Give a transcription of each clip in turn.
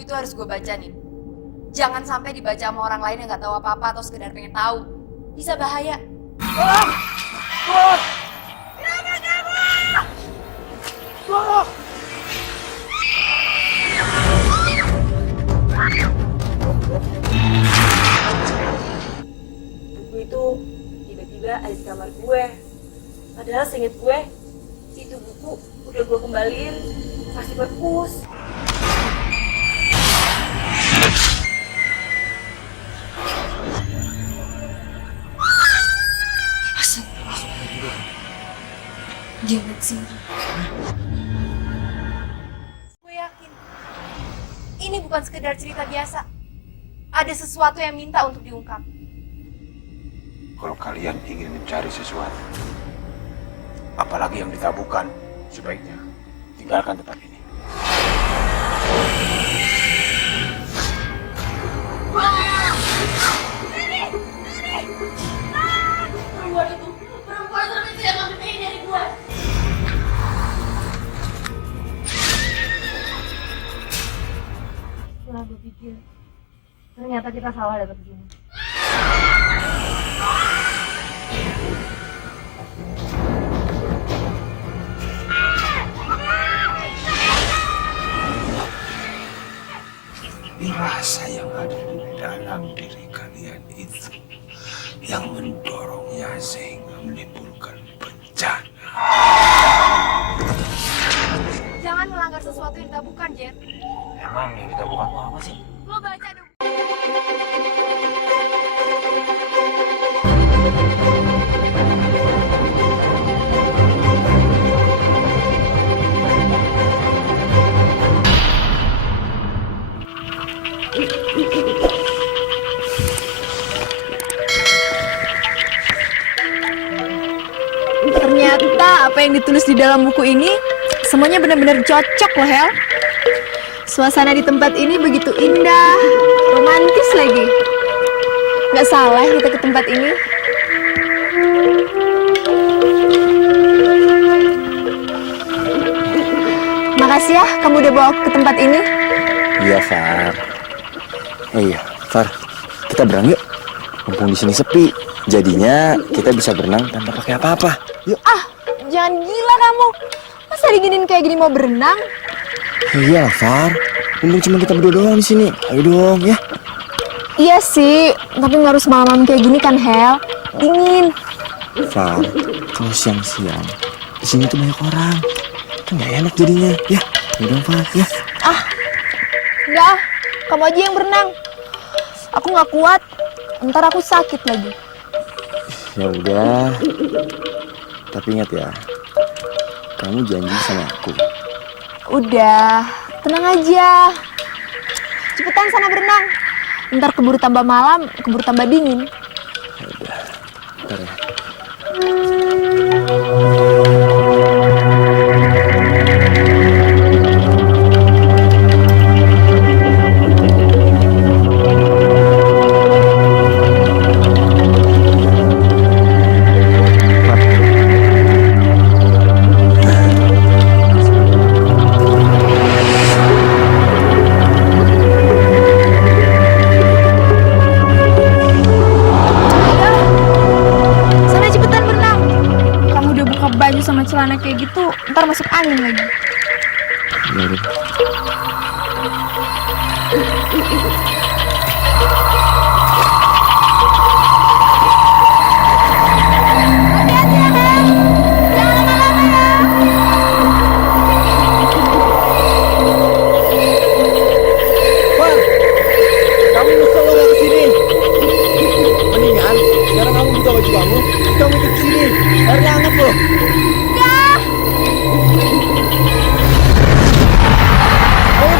buku itu harus gue baca nih. Jangan sampai dibaca sama orang lain yang nggak tahu apa-apa atau sekedar pengen tahu. Bisa bahaya. Buku itu tiba-tiba ada di kamar gue. Padahal seinget gue, itu buku udah gue kembaliin pas di perpus. Dia lihat sini. Gue yakin ini bukan sekedar cerita biasa. Ada sesuatu yang minta untuk diungkap. Kalau kalian ingin mencari sesuatu, apalagi yang ditabuhkan, sebaiknya tinggalkan tempat ini. Perempuan serem itu yang ngambil ini dari gue. Setelah gue pikir, ternyata kita salah dapat begini. Rasa yang ada di dalam diri kalian itu yang mendorongnya sehingga menimbulkan bencana. Jangan melanggar sesuatu yang ditabuhkan, Jen. Emang yang ditabuhkan apa sih? Lo baca dong. Ternyata apa yang ditulis di dalam buku ini semuanya benar-benar cocok loh, Hel. Suasana di tempat ini begitu indah, romantis lagi. Nggak salah kita ke tempat ini. Makasih ya kamu udah bawa ke tempat ini. Iya, Far. Iya, Far. Kita berenang yuk. Mumpung di sini sepi. Jadinya kita bisa berenang tanpa pakai apa-apa. Yuk. Ah, jangan gila kamu. Masa diginin kayak gini mau berenang? Iya, Far. Mumpung cuma kita berdua doang di sini. Ayo dong, ya. Iya sih, tapi nggak harus malam-malam kayak gini kan, Hel. Dingin. Far, kalau siang-siang di sini tuh banyak orang. Kan nggak enak jadinya, ya. Ayo dong, Far, ya. Enggak, kamu aja yang berenang. Aku nggak kuat. Ntar aku sakit lagi. Ya udah. Tapi ingat ya, kamu janji sama aku. Udah, tenang aja. Cepetan sana berenang. Ntar keburu tambah malam, keburu tambah dingin. Ya udah. Ntar ya. Sana cepetan berenang. Kamu udah buka baju sama celana kayak gitu, ntar masuk angin lagi. Ya udah. Hati-hati ya, Bang. Jangan lama-lama ya. Far, kamu nyesel lo gak kesini. Mendingan sekarang kamu buka baju kamu, kamu ikut kesini. Airnya hangat loh. Ayo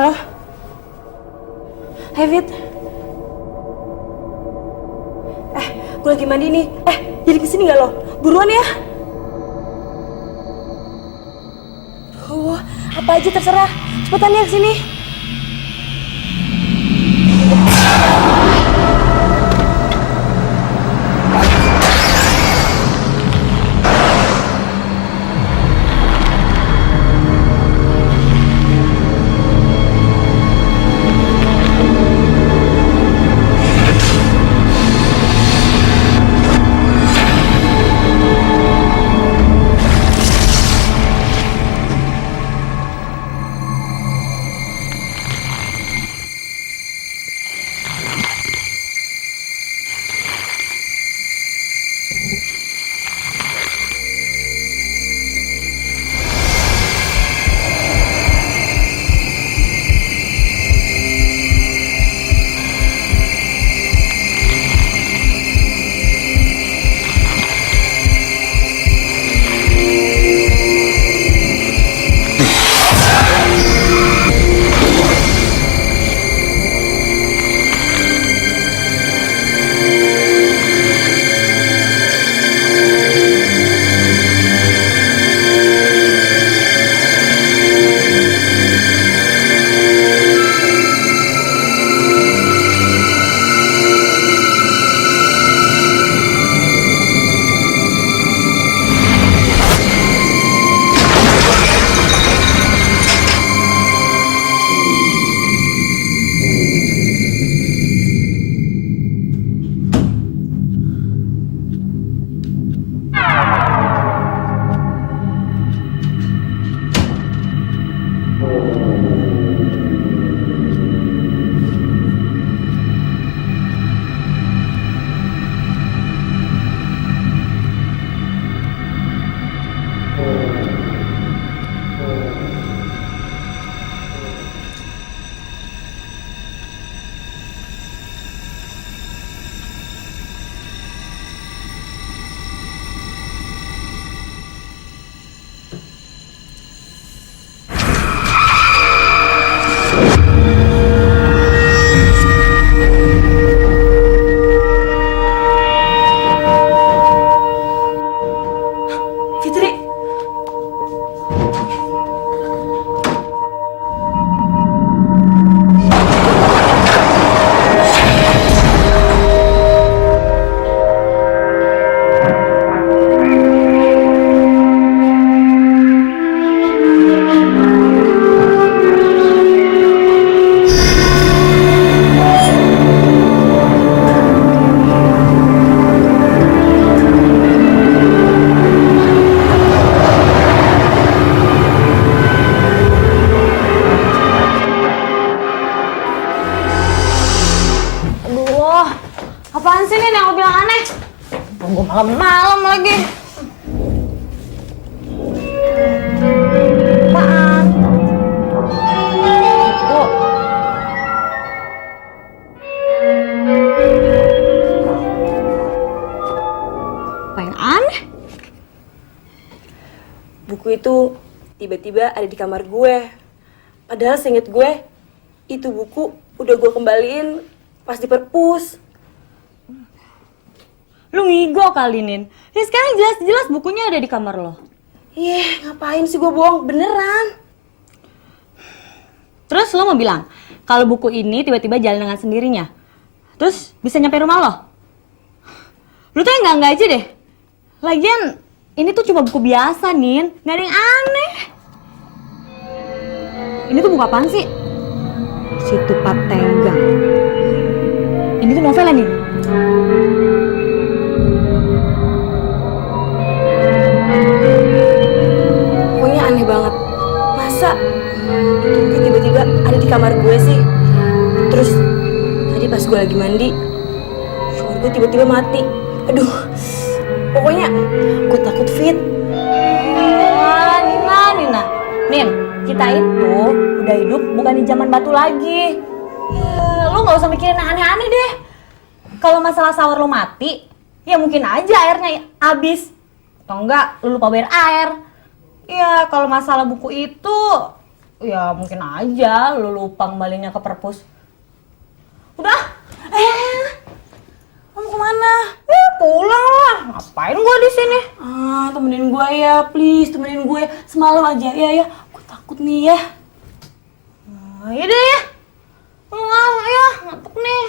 Halo? Hai Fit. Gue lagi mandi nih. Jadi kesini nggak lo? Buruan ya. Apa aja terserah. Cepetan ya kesini. Fitri. Aduh, apaan sih Nin yang lo bilang aneh? Tunggu malam-malam lagi. Apaan? Kok? Apa yang aneh? Buku itu tiba-tiba ada di kamar gue. Padahal seinget gue, itu buku udah gue kembaliin pas di perpus. Lu ngigo kali, Nin. Ini sekarang jelas-jelas bukunya ada di kamar lo. Ngapain sih gue bohong? Beneran. Terus lo mau bilang, kalau buku ini tiba-tiba jalan dengan sendirinya. Terus bisa nyampe rumah lo? Lu tuh yang enggak aja deh. Lagian, ini tuh cuma buku biasa, Nin. Nggak ada yang aneh. Ini tuh buku apaan sih? Situ Patenggang. Ini tuh novel, Nin. Pokoknya aneh banget. Masa itu tiba-tiba ada di kamar gue sih? Terus tadi pas gue lagi mandi, shower gue tiba-tiba mati. Aduh, pokoknya gue takut Fit. Wah, Nina. Nin, kita itu udah hidup bukan di zaman batu lagi. Lu nggak usah mikirin yang aneh-aneh deh. Kalau masalah shower lo mati, ya mungkin aja airnya habis. Atau enggak, lu lupa bayar air. Ya, kalau masalah buku itu, Ya mungkin aja lu lupa ngembalinya ke perpus. Udah, kamu kemana? Ya pulang lah. Ngapain gua di sini? Temenin gue ya, please, temenin gue semalam aja ya. Gue takut nih ya. Iya deh ya. Enggak ya, ngantuk nih.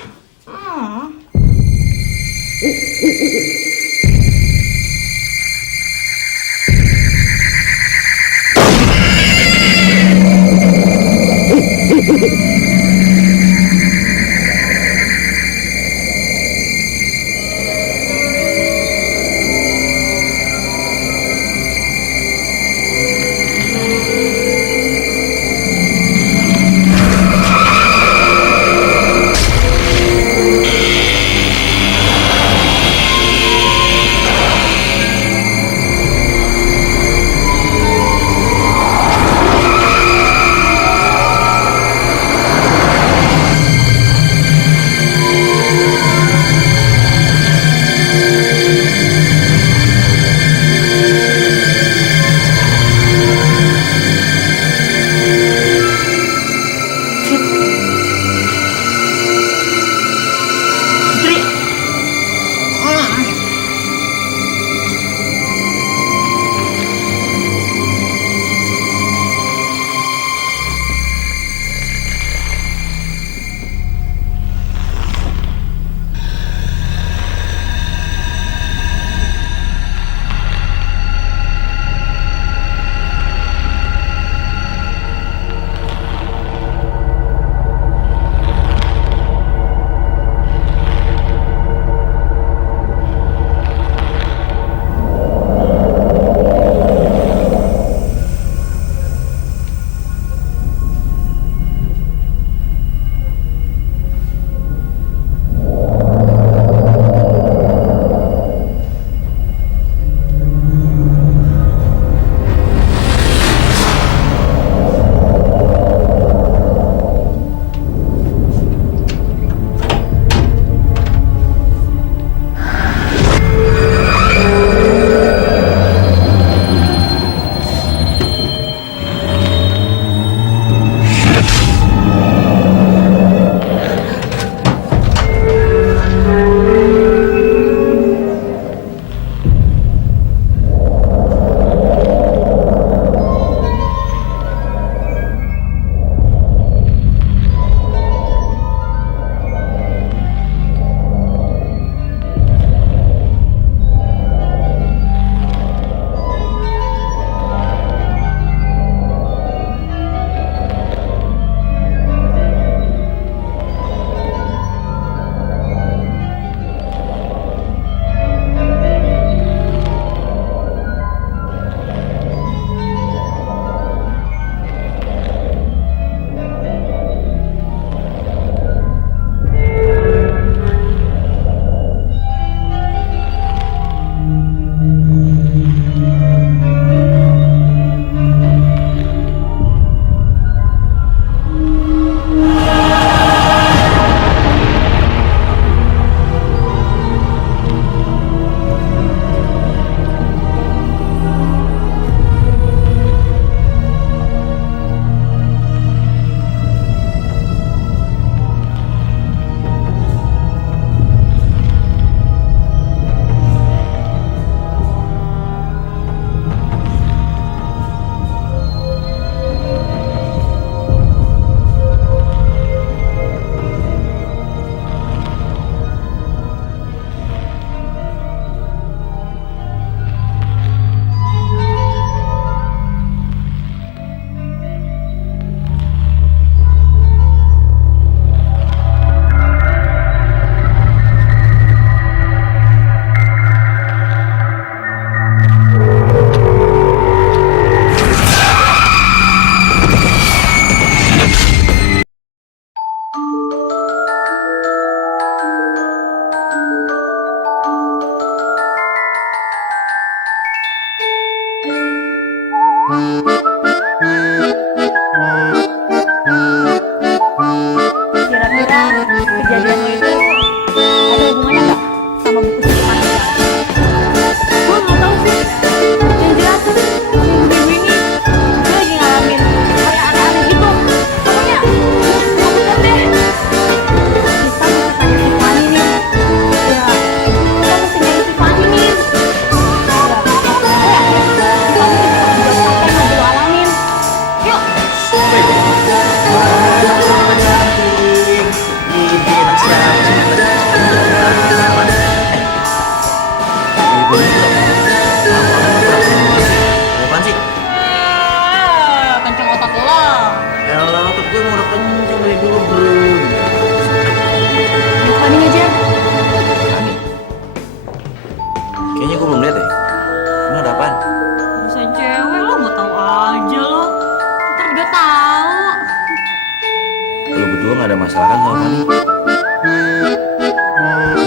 kan sama Fani?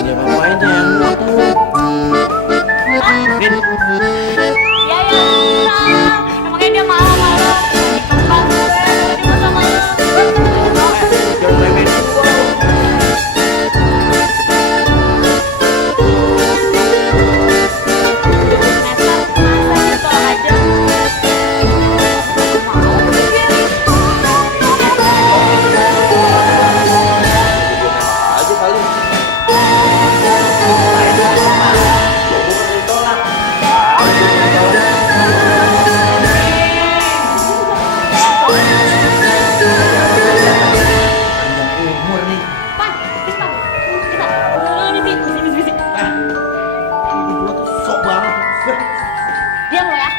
Dia apa-apain tuh yang gua tuh. Vin, Ya emangnya dia malam-malam tempat gue tiba sama lu. jangan remehin gua. Aja kali. Panjang umur nih. Berdua tuh sok banget. Diam lo ya.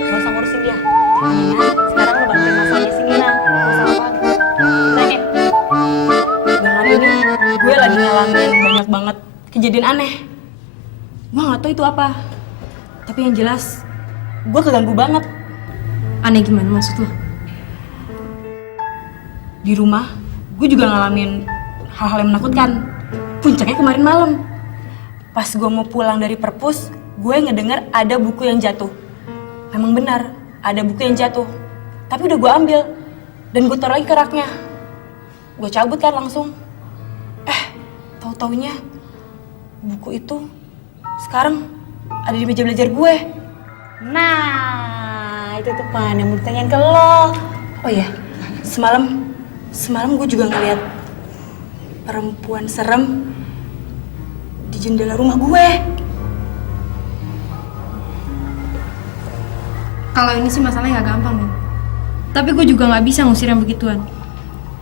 Gak usah ngurusin dia. Mendingan sekarang lo bantuin masalahnya si Nina. Gak usah apaan. Tanya. Belakangan ini gue lagi ngalamin banyak banget kejadian aneh. Gue gak tau itu apa. Tapi yang jelas, gue keganggu banget. Aneh gimana maksud lo? Di rumah, gue juga ngalamin hal-hal yang menakutkan. Puncaknya kemarin malam. Pas gue mau pulang dari perpus, gue ngedenger ada buku yang jatuh. Memang benar, ada buku yang jatuh. Tapi udah gue ambil. Dan gue taruh lagi ke raknya. Gue cabut kan langsung. Tahu-taunya buku itu sekarang ada di meja belajar gue. Nah, itu tuh Pan yang mau ditanyain ke lo. Oh iya, semalam gue juga ngeliat perempuan serem di jendela rumah gue. Kalau ini sih masalahnya nggak gampang, men. Tapi gue juga nggak bisa ngusir yang begituan.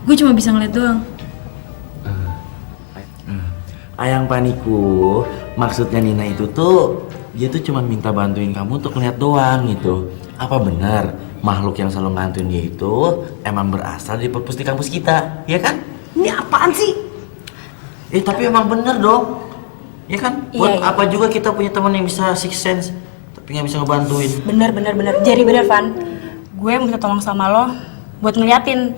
Gue cuma bisa ngeliat doang. Ayang Paniku, maksudnya Nina itu tuh dia tuh cuma minta bantuin kamu untuk ngeliat doang gitu. Apa benar makhluk yang selalu ngantuin dia itu emang berasal dari perpus di kampus kita, ya kan? Ini apaan sih? Tapi emang bener dong, ya kan? Buat Iya. apa juga kita punya teman yang bisa six sense tapi nggak bisa ngebantuin. Bener. Jadi bener, Van. Gue minta tolong sama lo buat ngeliatin.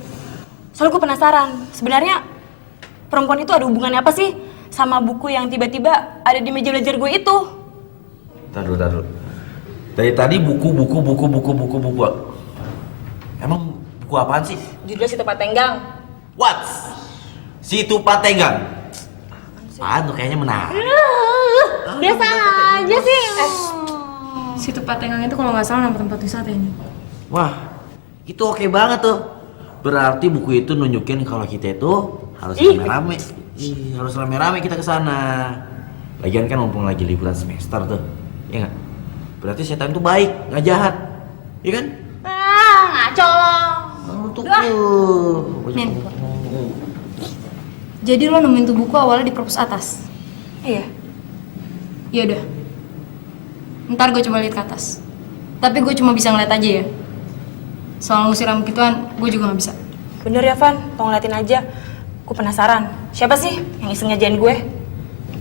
Soalnya gue penasaran, sebenarnya perempuan itu ada hubungannya apa sih sama buku yang tiba-tiba ada di meja belajar gue itu? Tar dulu. Dari tadi buku. Emang buku apaan sih? Judulnya Si Tempat Tenggang. What? Situ Patenggang. Apaan tuh kayaknya menarik. Biasa aja sih. Si tempat tenggang itu kalau nggak salah nama tempat wisata ini. Wah, itu oke banget tuh. Berarti buku itu nunjukin kalau kita itu harus rame-rame. Harus rame-rame kita ke sana. Lagian kan mumpung lagi liburan semester tuh. Iya nggak? Berarti setan itu baik, nggak jahat. Iya kan? Ngaco lo. Untuk Min. Jadi lo nemuin tuh buku awalnya di perpus atas. Iya. Ya udah. Ntar gue coba lihat ke atas. Tapi gue cuma bisa ngeliat aja ya. Soal ngusir yang begituan, gue juga nggak bisa. Bener ya, Van. Tolong ngeliatin aja. Gue penasaran. Siapa sih yang iseng ngerjain gue?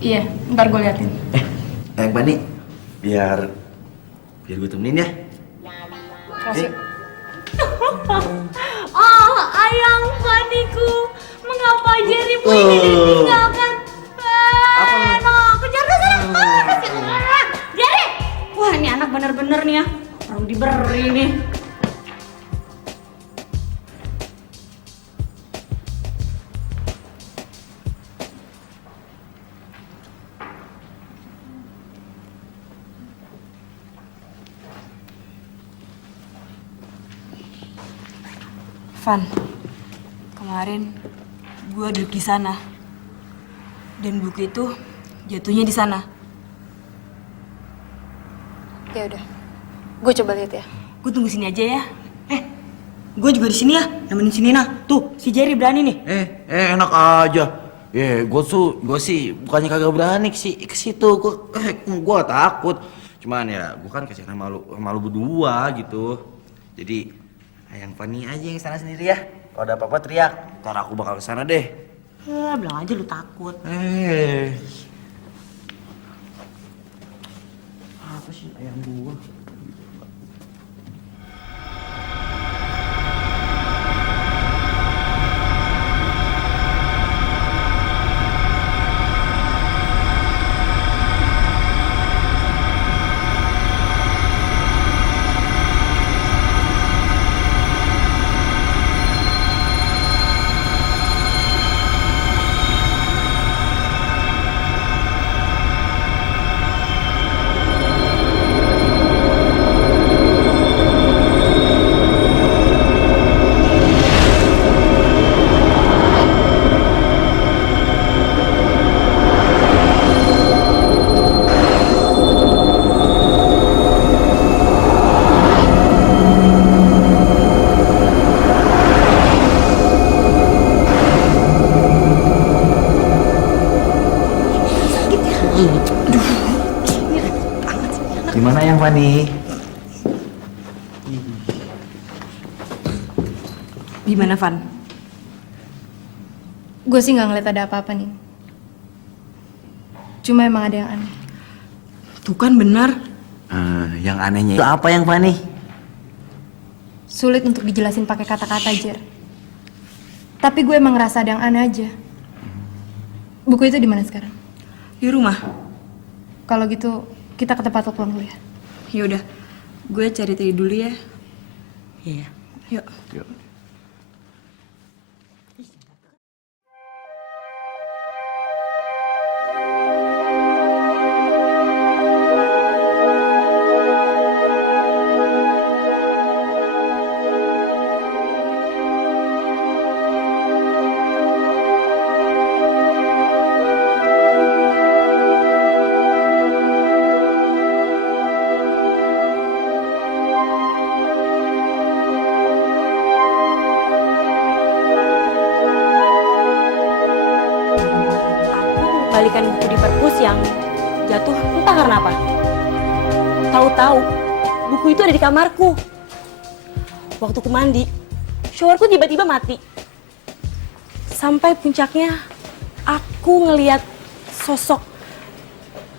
Iya, ntar gue liatin. Yang Pani, biar gue temenin ya. Kasih. Ayang Paniku, mengapa Jerrymu ini ditinggalkan? Kejar dia sana. Jerry! Wah, ini anak bener-bener nih ya. Perlu diberi nih. Van, kemarin gue duduk di sana dan buku itu jatuhnya di sana. Ya udah, gue coba lihat ya. Gue tunggu sini aja ya. Gue juga di sini ya, nemenin si Nina. Tuh, si Jerry berani nih. Enak aja. Gue sih bukannya kagak berani sih ke situ. Gue takut. Cuman ya, gue kan kasih malu berdua gitu. Jadi Ayang Pani aja yang sana sendiri ya. Kalau ada apa-apa teriak. Ntar aku bakal kesana deh. Bilang aja lu takut. Apa sih ayam gua? Fanny? Gimana, Van? Gue sih nggak ngeliat ada apa-apa nih. Cuma emang ada yang aneh. Tuh kan benar. Yang anehnya itu apa yang Fanny? Sulit untuk dijelasin pakai kata-kata, Jer. Tapi gue emang ngerasa ada yang aneh aja. Buku itu di mana sekarang? Di rumah. Kalau gitu kita ke tempat lo pulang dulu ya. Ya udah, gue cari Teddy dulu ya. Iya. Yuk. Yuk. Balikan buku di perpus yang jatuh entah karena apa. Tahu-tahu buku itu ada di kamarku. Waktu aku mandi, showerku tiba-tiba mati. Sampai puncaknya aku ngeliat sosok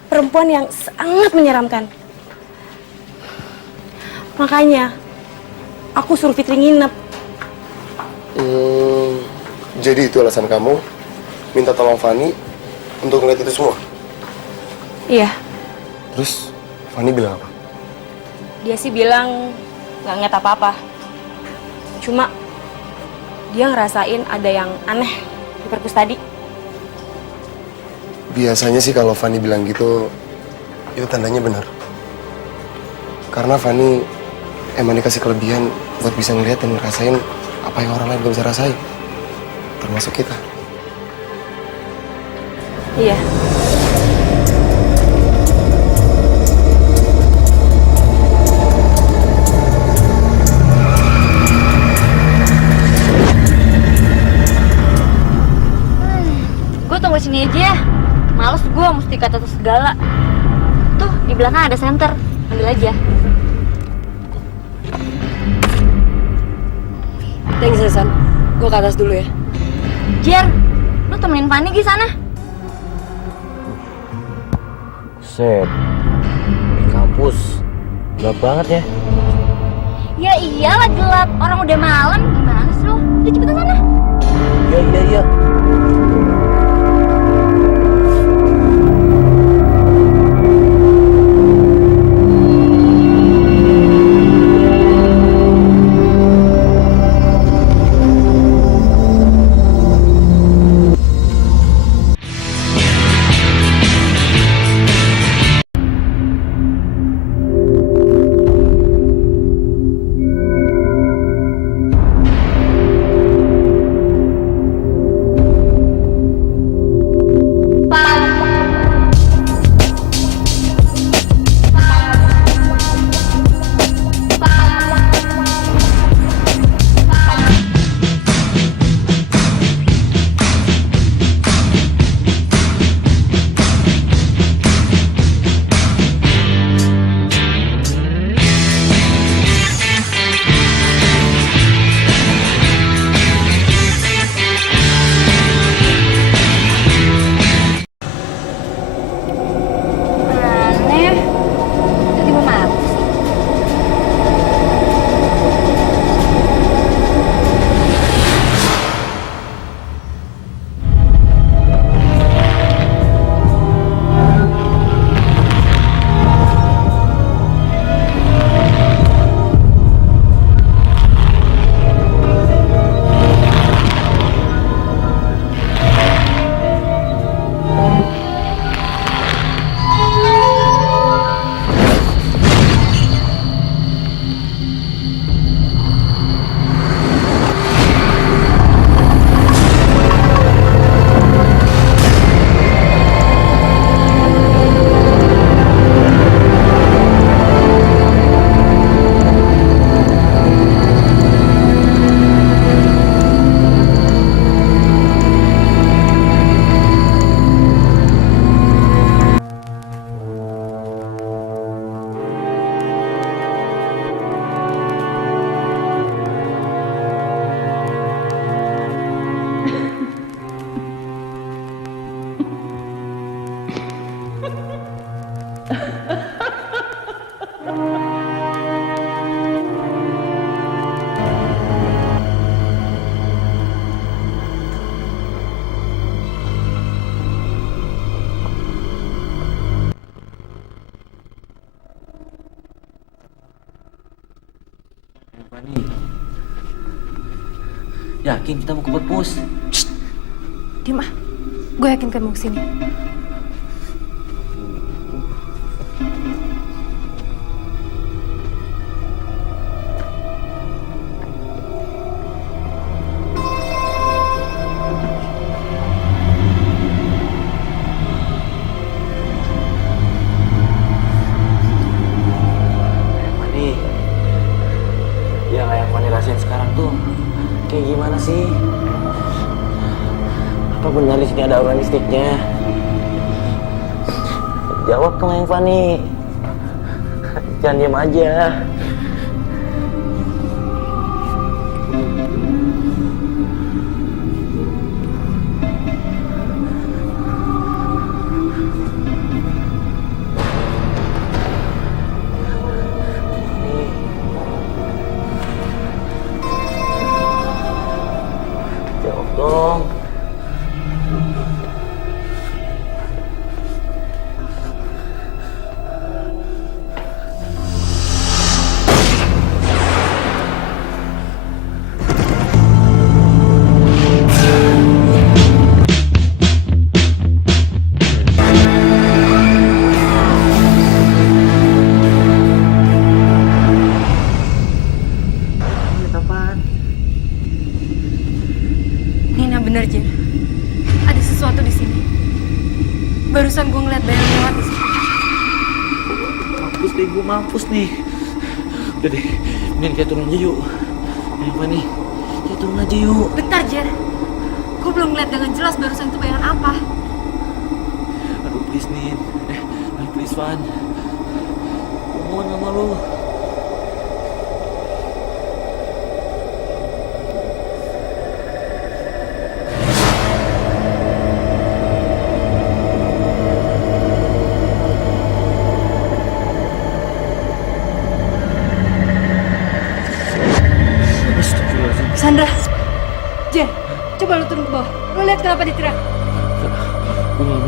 perempuan yang sangat menyeramkan. Makanya aku suruh Fitri nginep. Jadi itu alasan kamu minta tolong Fanny untuk ngeliat itu semua? Iya, Terus Fanny bilang apa? dia sih bilang nggak ngeliat apa-apa. Cuma dia ngerasain ada yang aneh di perpus tadi. Biasanya sih kalau Fanny bilang gitu, itu tandanya benar. Karena Fanny emang dikasih kelebihan buat bisa ngeliat dan ngerasain apa yang orang lain gak bisa rasain. Termasuk kita. Iya. Gue tunggu sini aja ya. Males gue mesti kata segala. Tuh di belakang ada senter. Ambil aja. Thanks, Hasan. Gue ke atas dulu ya. Jer, lu temenin Fanny di sana. Set. Di kampus. Gelap banget ya. Ya iyalah gelap. Orang udah malam. Gimana sih lu? Udah cepetan sana. Iya. Fani, yakin kita mau ke perpus? Diam ah. Gue yakin kamu mau kesini. Fani, yang Fani rasain sekarang tuh kayak gimana sih? Apa benar di sini ada aura mistiknya? Jawab dong yang Fani. Jangan diam aja. Jawab dong. Nina bener, Jen. Ada sesuatu di sini. Barusan gue ngeliat bayang lewat di sini. Mampus deh, gue mampus nih. Udah deh, mending kita turun aja yuk. Yang Fani, kita turun aja yuk. Bentar, Jen. Gue belum ngeliat dengan jelas barusan itu bayangan apa. Aduh please Nin, please Van. Gue mohon sama lu. Sandra, Jen, coba lu turun ke bawah. Lu lihat kenapa diteriak. Gue gak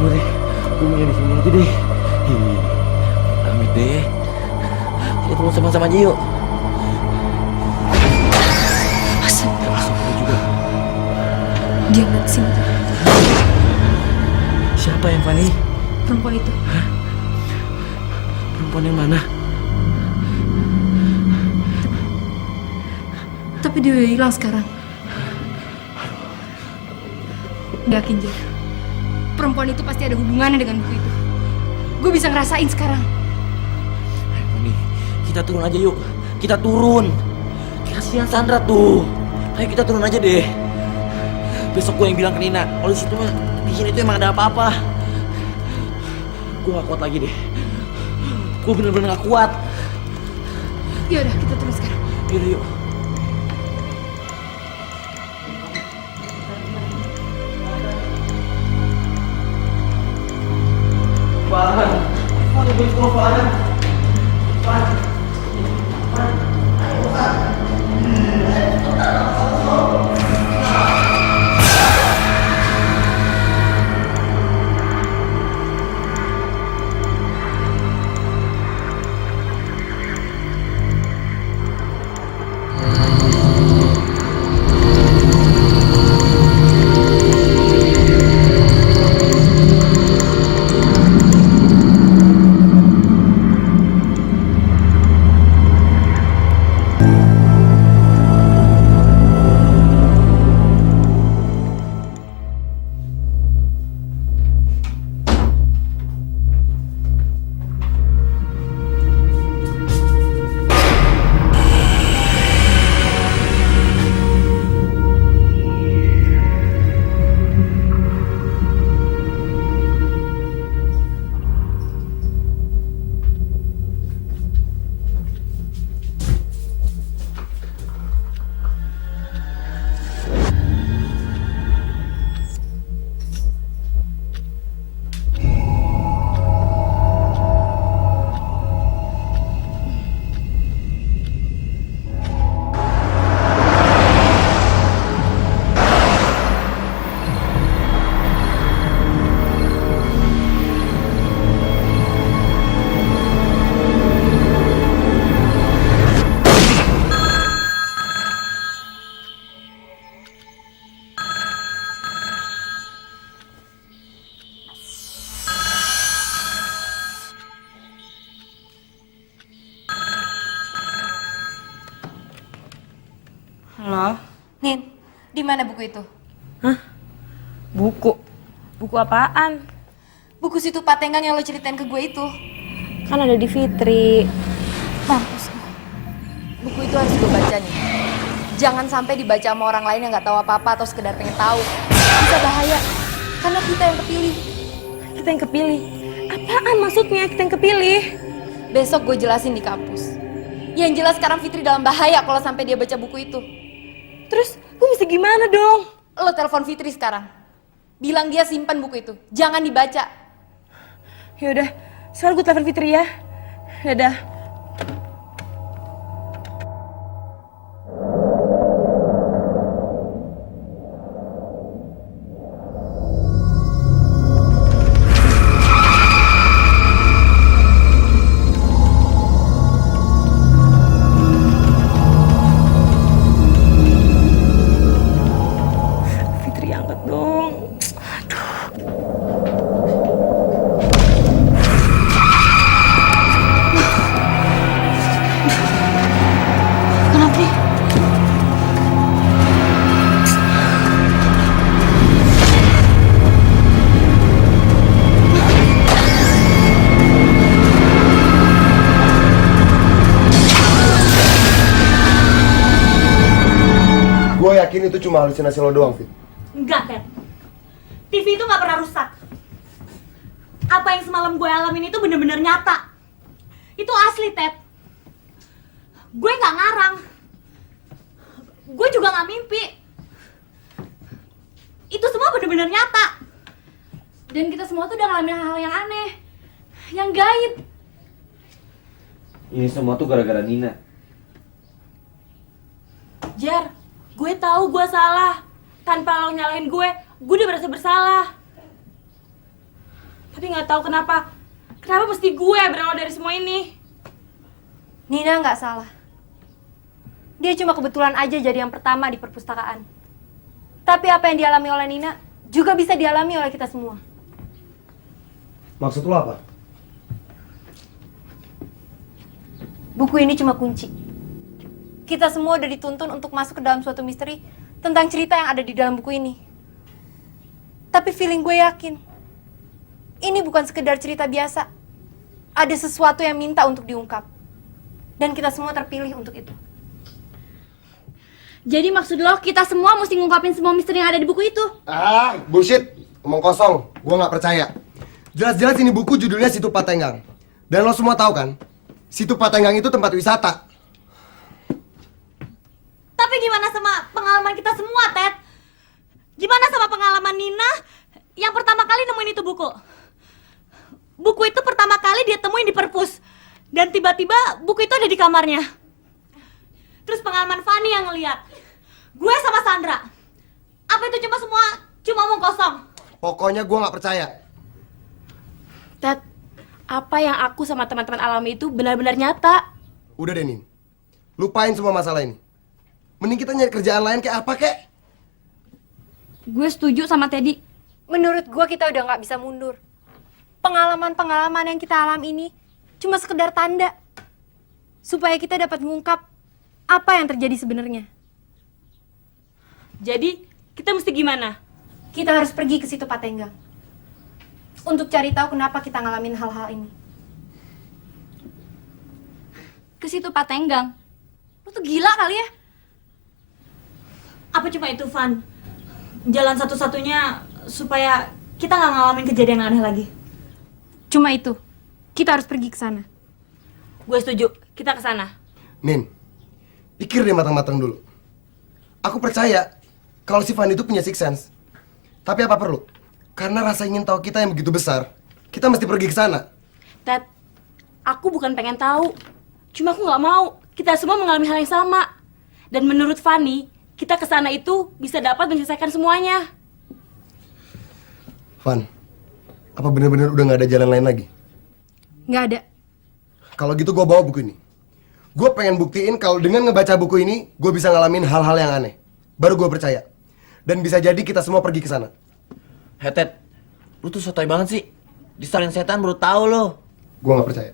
mau deh. Gue mau di sini aja deh. Amit deh. Kita turun sama-sama aja yuk. Asal, Gue juga. dia ngeliat sini. Siapa yang Fani? Perempuan itu. Perempuan yang mana? Tapi dia udah hilang sekarang. Yakin, Jen. Perempuan itu pasti ada hubungannya dengan buku itu. Gue bisa ngerasain sekarang. Fani, kita turun aja yuk. Kita turun. Kasihan Sandra tuh. Ayo kita turun aja deh. Besok gue yang bilang ke Nina, kalau di sini tuh emang ada apa-apa. Gue gak kuat lagi deh. Gue bener-bener gak kuat. Yaudah, kita turun sekarang. Yaudah yuk. Halo? Nin, di mana buku itu? Buku? Buku apaan? Buku situ Patenggang yang lo ceritain ke gue itu. Kan ada di Fitri. Mampus lo. Buku itu harus gue baca nih. Jangan sampai dibaca sama orang lain yang nggak tahu apa-apa atau sekedar pengen tahu. Bisa bahaya. Karena kita yang kepilih. Kita yang kepilih? Apaan maksudnya kita yang kepilih? Besok gue jelasin di kampus. Yang jelas sekarang Fitri dalam bahaya kalau sampai dia baca buku itu. Terus gue mesti gimana dong? Lo telepon Fitri sekarang. Bilang dia simpan buku itu. Jangan dibaca. Yaudah, sekarang gue telepon Fitri ya. Dadah. Fitri angkat dong. Kenapa nih? Gue yakin itu cuma halusinasi lo doang, Fit. Enggak, Ted. TV itu nggak pernah rusak. Apa yang semalam gue alamin itu bener-bener nyata. Itu asli, Ted. Gue nggak ngarang. Gue juga nggak mimpi. Itu semua bener-bener nyata. Dan kita semua tuh udah ngalamin hal-hal yang aneh. Yang gaib. Ini semua tuh gara-gara Nina. Jar, gue tahu gue salah. Tanpa lo nyalahin gue udah merasa bersalah. Tapi nggak tahu kenapa mesti gue yang berawal dari semua ini. Nina nggak salah. Dia cuma kebetulan aja jadi yang pertama di perpustakaan. Tapi apa yang dialami oleh Nina juga bisa dialami oleh kita semua. Maksud lo apa? Buku ini cuma kunci. Kita semua udah dituntun untuk masuk ke dalam suatu misteri tentang cerita yang ada di dalam buku ini. Tapi feeling gue yakin, ini bukan sekedar cerita biasa. Ada sesuatu yang minta untuk diungkap. Dan kita semua terpilih untuk itu. Jadi maksud lo kita semua mesti ngungkapin semua misteri yang ada di buku itu? Ah, bullshit. Omong kosong. Gue nggak percaya. Jelas-jelas ini buku judulnya Situ Patenggang. Dan lo semua tahu kan, Situ Patenggang itu tempat wisata. Tapi gimana sama pengalaman kita semua, Ted? Gimana sama pengalaman Nina yang pertama kali nemuin itu buku? Buku itu pertama kali dia temuin di perpus. Dan tiba-tiba buku itu ada di kamarnya. Terus pengalaman Fanny yang ngeliat. Gue sama Sandra. Apa itu cuma omong kosong? Pokoknya gue nggak percaya. Ted, apa yang aku sama teman-teman alami itu benar-benar nyata. Udah deh, Nin. Lupain semua masalah ini. Mending kita nyari kerjaan lain kayak apa kek? Gue setuju sama Teddy. Menurut gue kita udah nggak bisa mundur. Pengalaman-pengalaman yang kita alami ini cuma sekedar tanda. Supaya kita dapat mengungkap apa yang terjadi sebenarnya. Jadi, kita mesti gimana? Kita harus pergi ke situ Patenggang. Untuk cari tahu kenapa kita ngalamin hal-hal ini. Ke situ Patenggang. Lu tuh gila kali ya? Apa cuma itu, Van? Jalan satu-satunya supaya kita nggak ngalamin kejadian yang aneh lagi. Cuma itu. Kita harus pergi ke sana. Gue setuju, kita ke sana. Nin, pikir deh matang-matang dulu. Aku percaya kalau si Fanny itu punya sixth sense. Tapi apa perlu? Karena rasa ingin tahu kita yang begitu besar, kita mesti pergi ke sana. Ted, aku bukan pengen tahu. Cuma aku nggak mau. Kita semua mengalami hal yang sama. Dan menurut Fanny, kita ke sana itu bisa dapat menyelesaikan semuanya. Van, apa bener-bener udah nggak ada jalan lain lagi? Nggak ada. Kalau gitu gue bawa buku ini. Gue pengen buktiin kalau dengan ngebaca buku ini, gue bisa ngalamin hal-hal yang aneh. Baru gue percaya. Dan bisa jadi kita semua pergi ke sana. Hetet, lu tuh sotoy banget sih. Disalin setan baru tahu lo. Gue nggak percaya.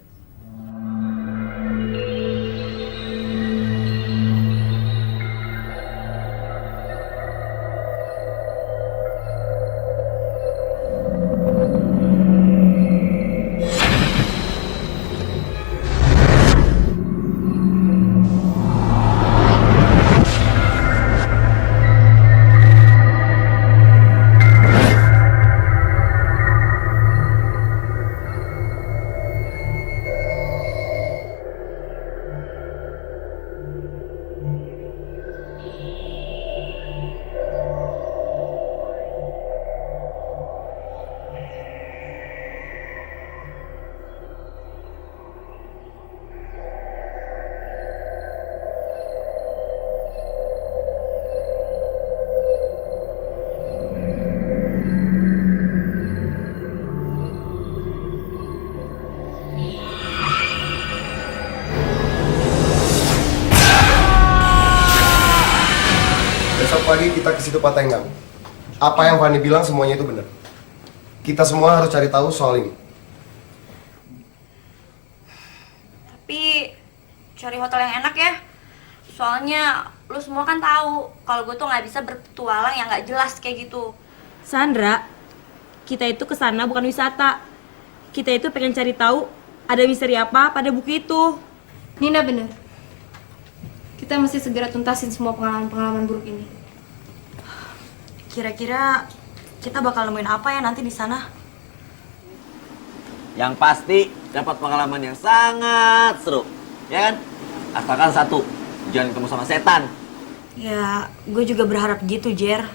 pagi kita ke situ Patenggang. Apa yang Fanny bilang semuanya itu benar. Kita semua harus cari tahu soal ini. Tapi cari hotel yang enak ya. Soalnya lu semua kan tahu kalau gue tuh nggak bisa berpetualang yang nggak jelas kayak gitu. Sandra, kita itu kesana bukan wisata. Kita itu pengen cari tahu ada misteri apa pada buku itu. Nina bener. Kita mesti segera tuntasin semua pengalaman-pengalaman buruk ini. Kira-kira kita bakal nemuin apa ya nanti di sana? Yang pasti dapat pengalaman yang sangat seru, ya kan? Asalkan satu, jangan ketemu sama setan. Ya, gue juga berharap gitu, Jer.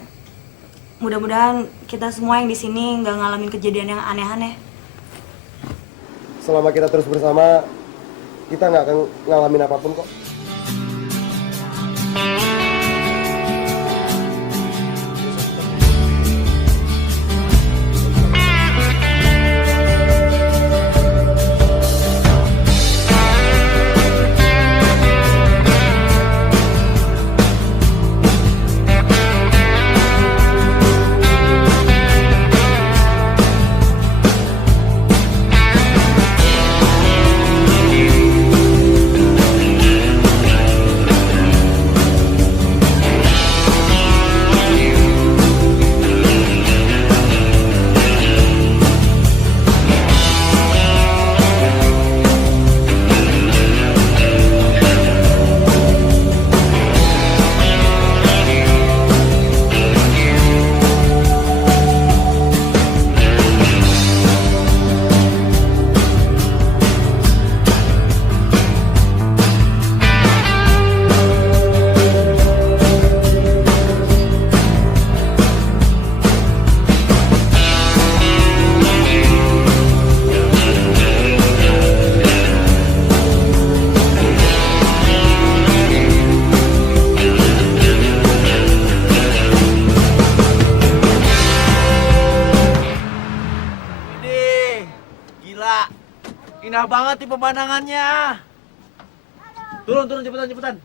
Mudah-mudahan kita semua yang di sini nggak ngalamin kejadian yang aneh-aneh. Selama kita terus bersama, kita nggak akan ngalamin apapun kok. Indah banget nih pemandangannya. Turun, cepetan.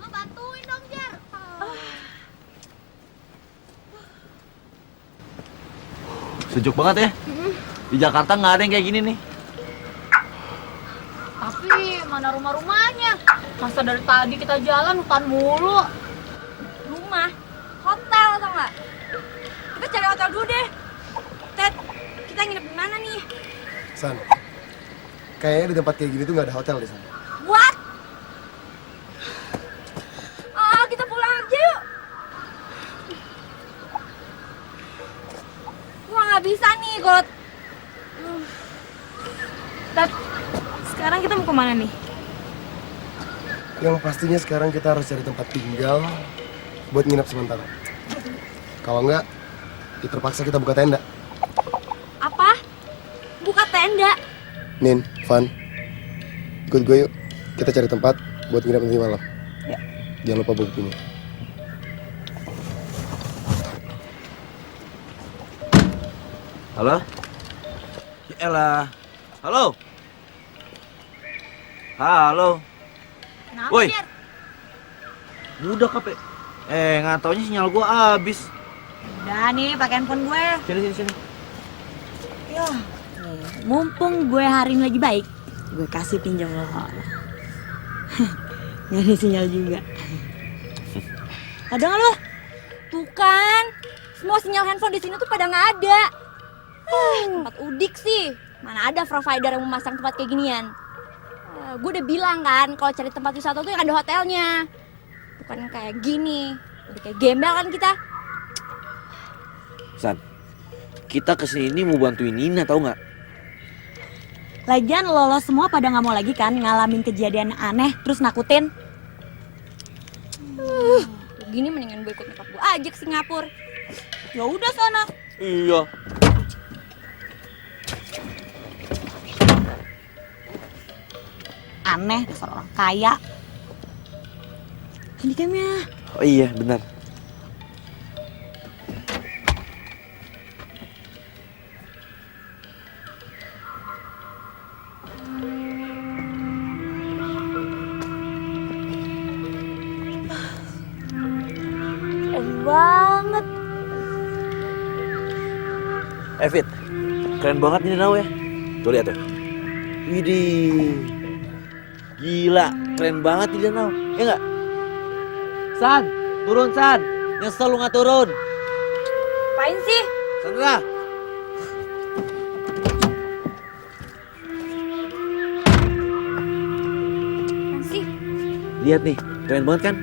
Lo bantuin dong, Jer. Sejuk banget ya. Di Jakarta nggak ada yang kayak gini nih. Tapi mana rumah-rumahnya? Masa dari tadi kita jalan hutan mulu. Rumah, hotel atau nggak? Kita cari hotel dulu deh. Ted, kita nginep di mana nih? San, kayaknya di tempat kayak gini tuh nggak ada hotel di sana. What? Kita pulang aja yuk. Gua nggak bisa nih, God. Tat, sekarang kita mau kemana nih? Yang pastinya sekarang kita harus cari tempat tinggal buat nginep sementara. Kalau nggak, ya terpaksa kita buka tenda. Apa? Buka tenda? Nin, Van, ikut gue yuk. Kita cari tempat buat nginep nanti malam. Ya. Jangan lupa bawa bukunya. Halo? Ya elah. Halo? Halo? Kenapa, Woi. Jer? Udah kape. Nggak taunya sinyal gua habis. Udah nih, pakai handphone gue. Sini. Ya, mumpung gue hari ini lagi baik, gue kasih pinjam lo. Nggak ada sinyal juga. Ada nggak lo? Tuh kan, semua sinyal handphone di sini tuh pada nggak ada. Tempat udik sih, mana ada provider yang memasang tempat kayak ginian. Gue udah bilang kan, kalau cari tempat wisata tuh yang ada hotelnya. Bukan kayak gini, udah kayak gembel kan kita. San, kita kesini mau bantuin Nina, tahu nggak? Lagian lo semua pada nggak mau lagi kan ngalamin kejadian aneh terus nakutin. Begini mendingan gue ikut nyokap gue aja ke Singapura. Ya udah sana. Iya. Aneh dasar orang kaya. Handicamnya. Oh iya, benar. Fit, keren banget ini danau ya. Tuh lihat tuh. Widih. Gila, keren banget ini danau. Ya nggak? San, turun San. Nyesel lu nggak turun. Apain sih? Sandra. Sih, Lihat nih, keren banget kan?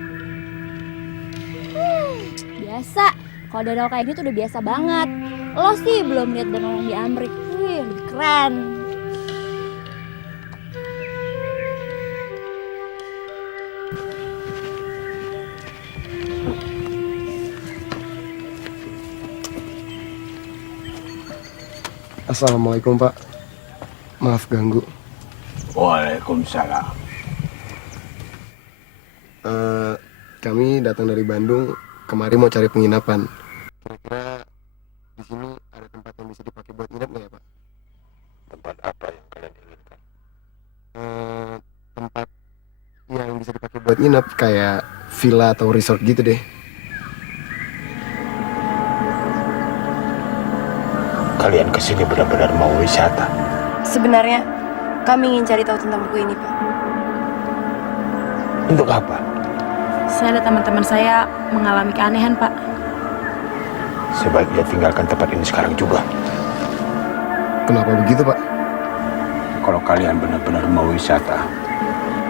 Biasa. Kalau danau kayak gitu udah biasa banget. Lo sih belum lihat danau yang di Amrik. Wih, lebih keren. Assalamualaikum Pak. Maaf ganggu. Waalaikumsalam. Kami datang dari Bandung. Kemari mau cari penginapan. Kira-kira di sini ada tempat yang bisa dipakai buat nginep nggak ya Pak? Tempat apa yang kalian inginkan? Tempat yang bisa dipakai buat nginep kayak villa atau resort gitu deh. Kalian kesini benar-benar mau wisata? Sebenarnya kami ingin cari tahu tentang buku ini, Pak. Untuk apa? Saya dan teman-teman saya mengalami keanehan, Pak. Sebaiknya tinggalkan tempat ini sekarang juga. Kenapa begitu Pak? Kalau kalian benar-benar mau wisata,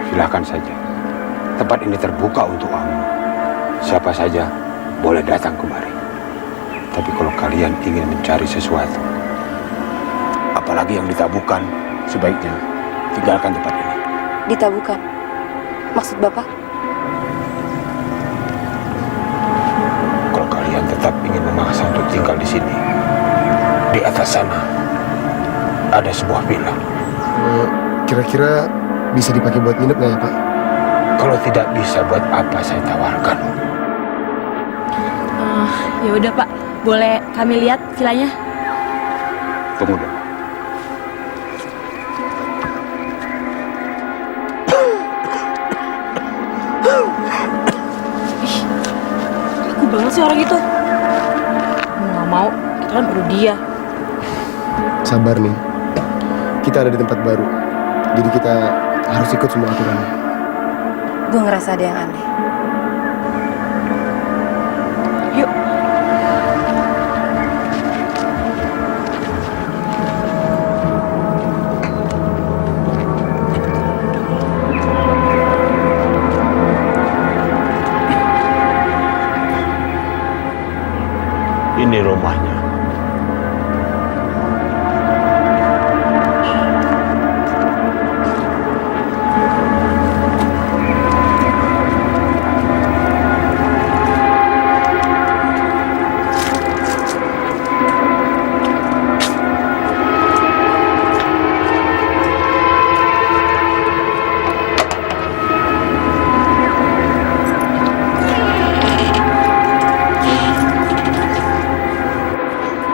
silahkan saja. Tempat ini terbuka untuk umum. Siapa saja boleh datang kemari. Tapi kalau kalian ingin mencari sesuatu, apalagi yang ditabukan, sebaiknya tinggalkan tempat ini. Ditabukan. Maksud Bapak? Kalau kalian tetap ingin memaksa untuk tinggal di sini, di atas sana ada sebuah villa. Kira-kira bisa dipakai buat nginep nggak ya Pak? Kalau tidak bisa, buat apa saya tawarkan? Ya udah, Pak. Boleh kami lihat villanya? Tunggu dulu. Aku banget sih orang itu. Mau nggak mau, kita kan perlu dia. Sabar nih. Kita ada di tempat baru. Jadi kita harus ikut semua aturannya. Gue ngerasa ada yang aneh. Yuk. Ini rumahnya.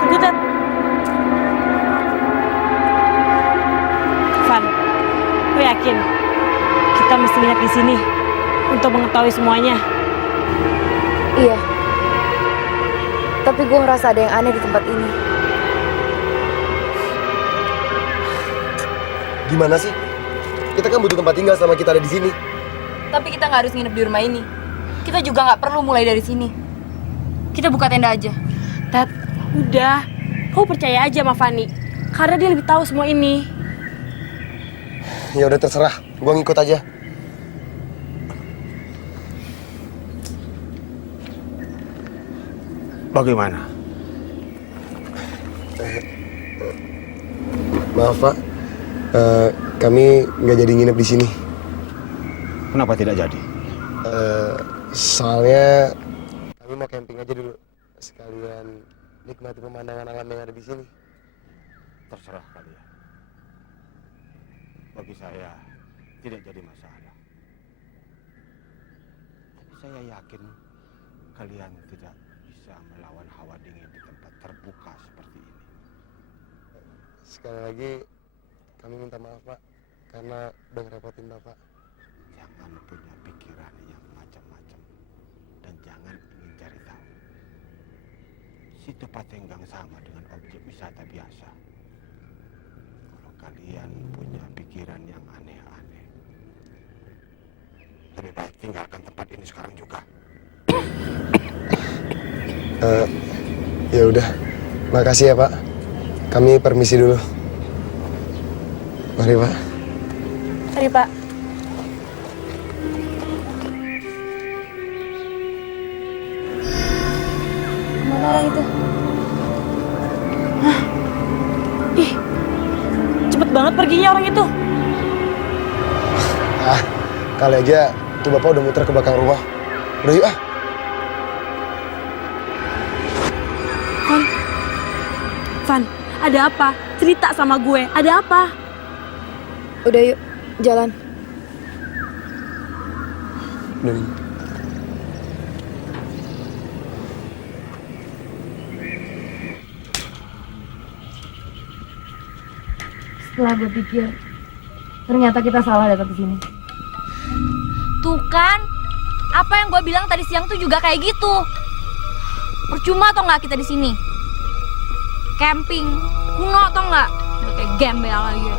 Tunggu, Ted. Van, gue yakin kita mesti nginep di sini untuk mengetahui semuanya. Iya. Tapi gue ngerasa ada yang aneh di tempat ini. Gimana sih? Kita kan butuh tempat tinggal selama kita ada di sini. Tapi kita nggak harus nginep di rumah ini. Kita juga nggak perlu mulai dari sini. Kita buka tenda aja. Ted, udah. Kau percaya aja sama Fanny. Karena dia lebih tahu semua ini. Ya udah terserah. Gua ngikut aja. Bagaimana? Maaf Pak. Kami nggak jadi nginep di sini. Kenapa tidak jadi? Soalnya kami mau camping aja dulu. Sekalian nikmati pemandangan alam yang ada di sini. Terserah kalian. Bagi saya tidak jadi masalah. Tapi saya yakin kalian tidak bisa melawan hawa dingin di tempat terbuka seperti ini. Sekali lagi kami minta maaf Pak karena udah ngerepotin Bapak. Jangan punya pikiran yang macam-macam dan jangan ingin cari tahu. lokasi tempat tenggang sama dengan objek wisata biasa. Kalau kalian punya pikiran yang aneh-aneh, lebih baik tinggalkan tempat ini sekarang juga. Ya udah, makasih ya Pak. Kami permisi dulu. Mari Pak. Mari Pak. Mana orang itu? Ih, cepet banget perginya orang itu. Kali aja tuh Bapak udah muter ke belakang rumah. Udah yuk ah. Van, ada apa? Cerita sama gue, ada apa? Udah yuk, jalan. Udah nih. Setelah gue pikir, ternyata kita salah datang ke sini. Tuh kan, apa yang gue bilang tadi siang tuh juga kayak gitu. Percuma tau nggak kita di sini? Camping, kuno tau nggak? Udah kayak gembel lagi.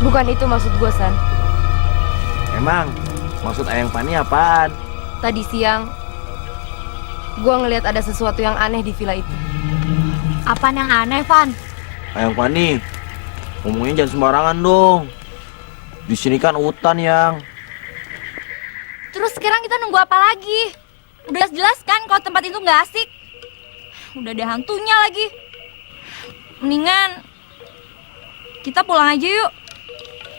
Bukan itu maksud gue, San. Emang maksud Ayang Fani apaan? Tadi siang, gue ngelihat ada sesuatu yang aneh di villa itu. Apaan yang aneh, Van? Ayang Fani, ngomongnya jangan sembarangan dong. Di sini kan hutan, Yang. Terus sekarang kita nunggu apa lagi? Udah jelas kan kalau tempat itu nggak asik. Udah ada hantunya lagi. Mendingan kita pulang aja yuk.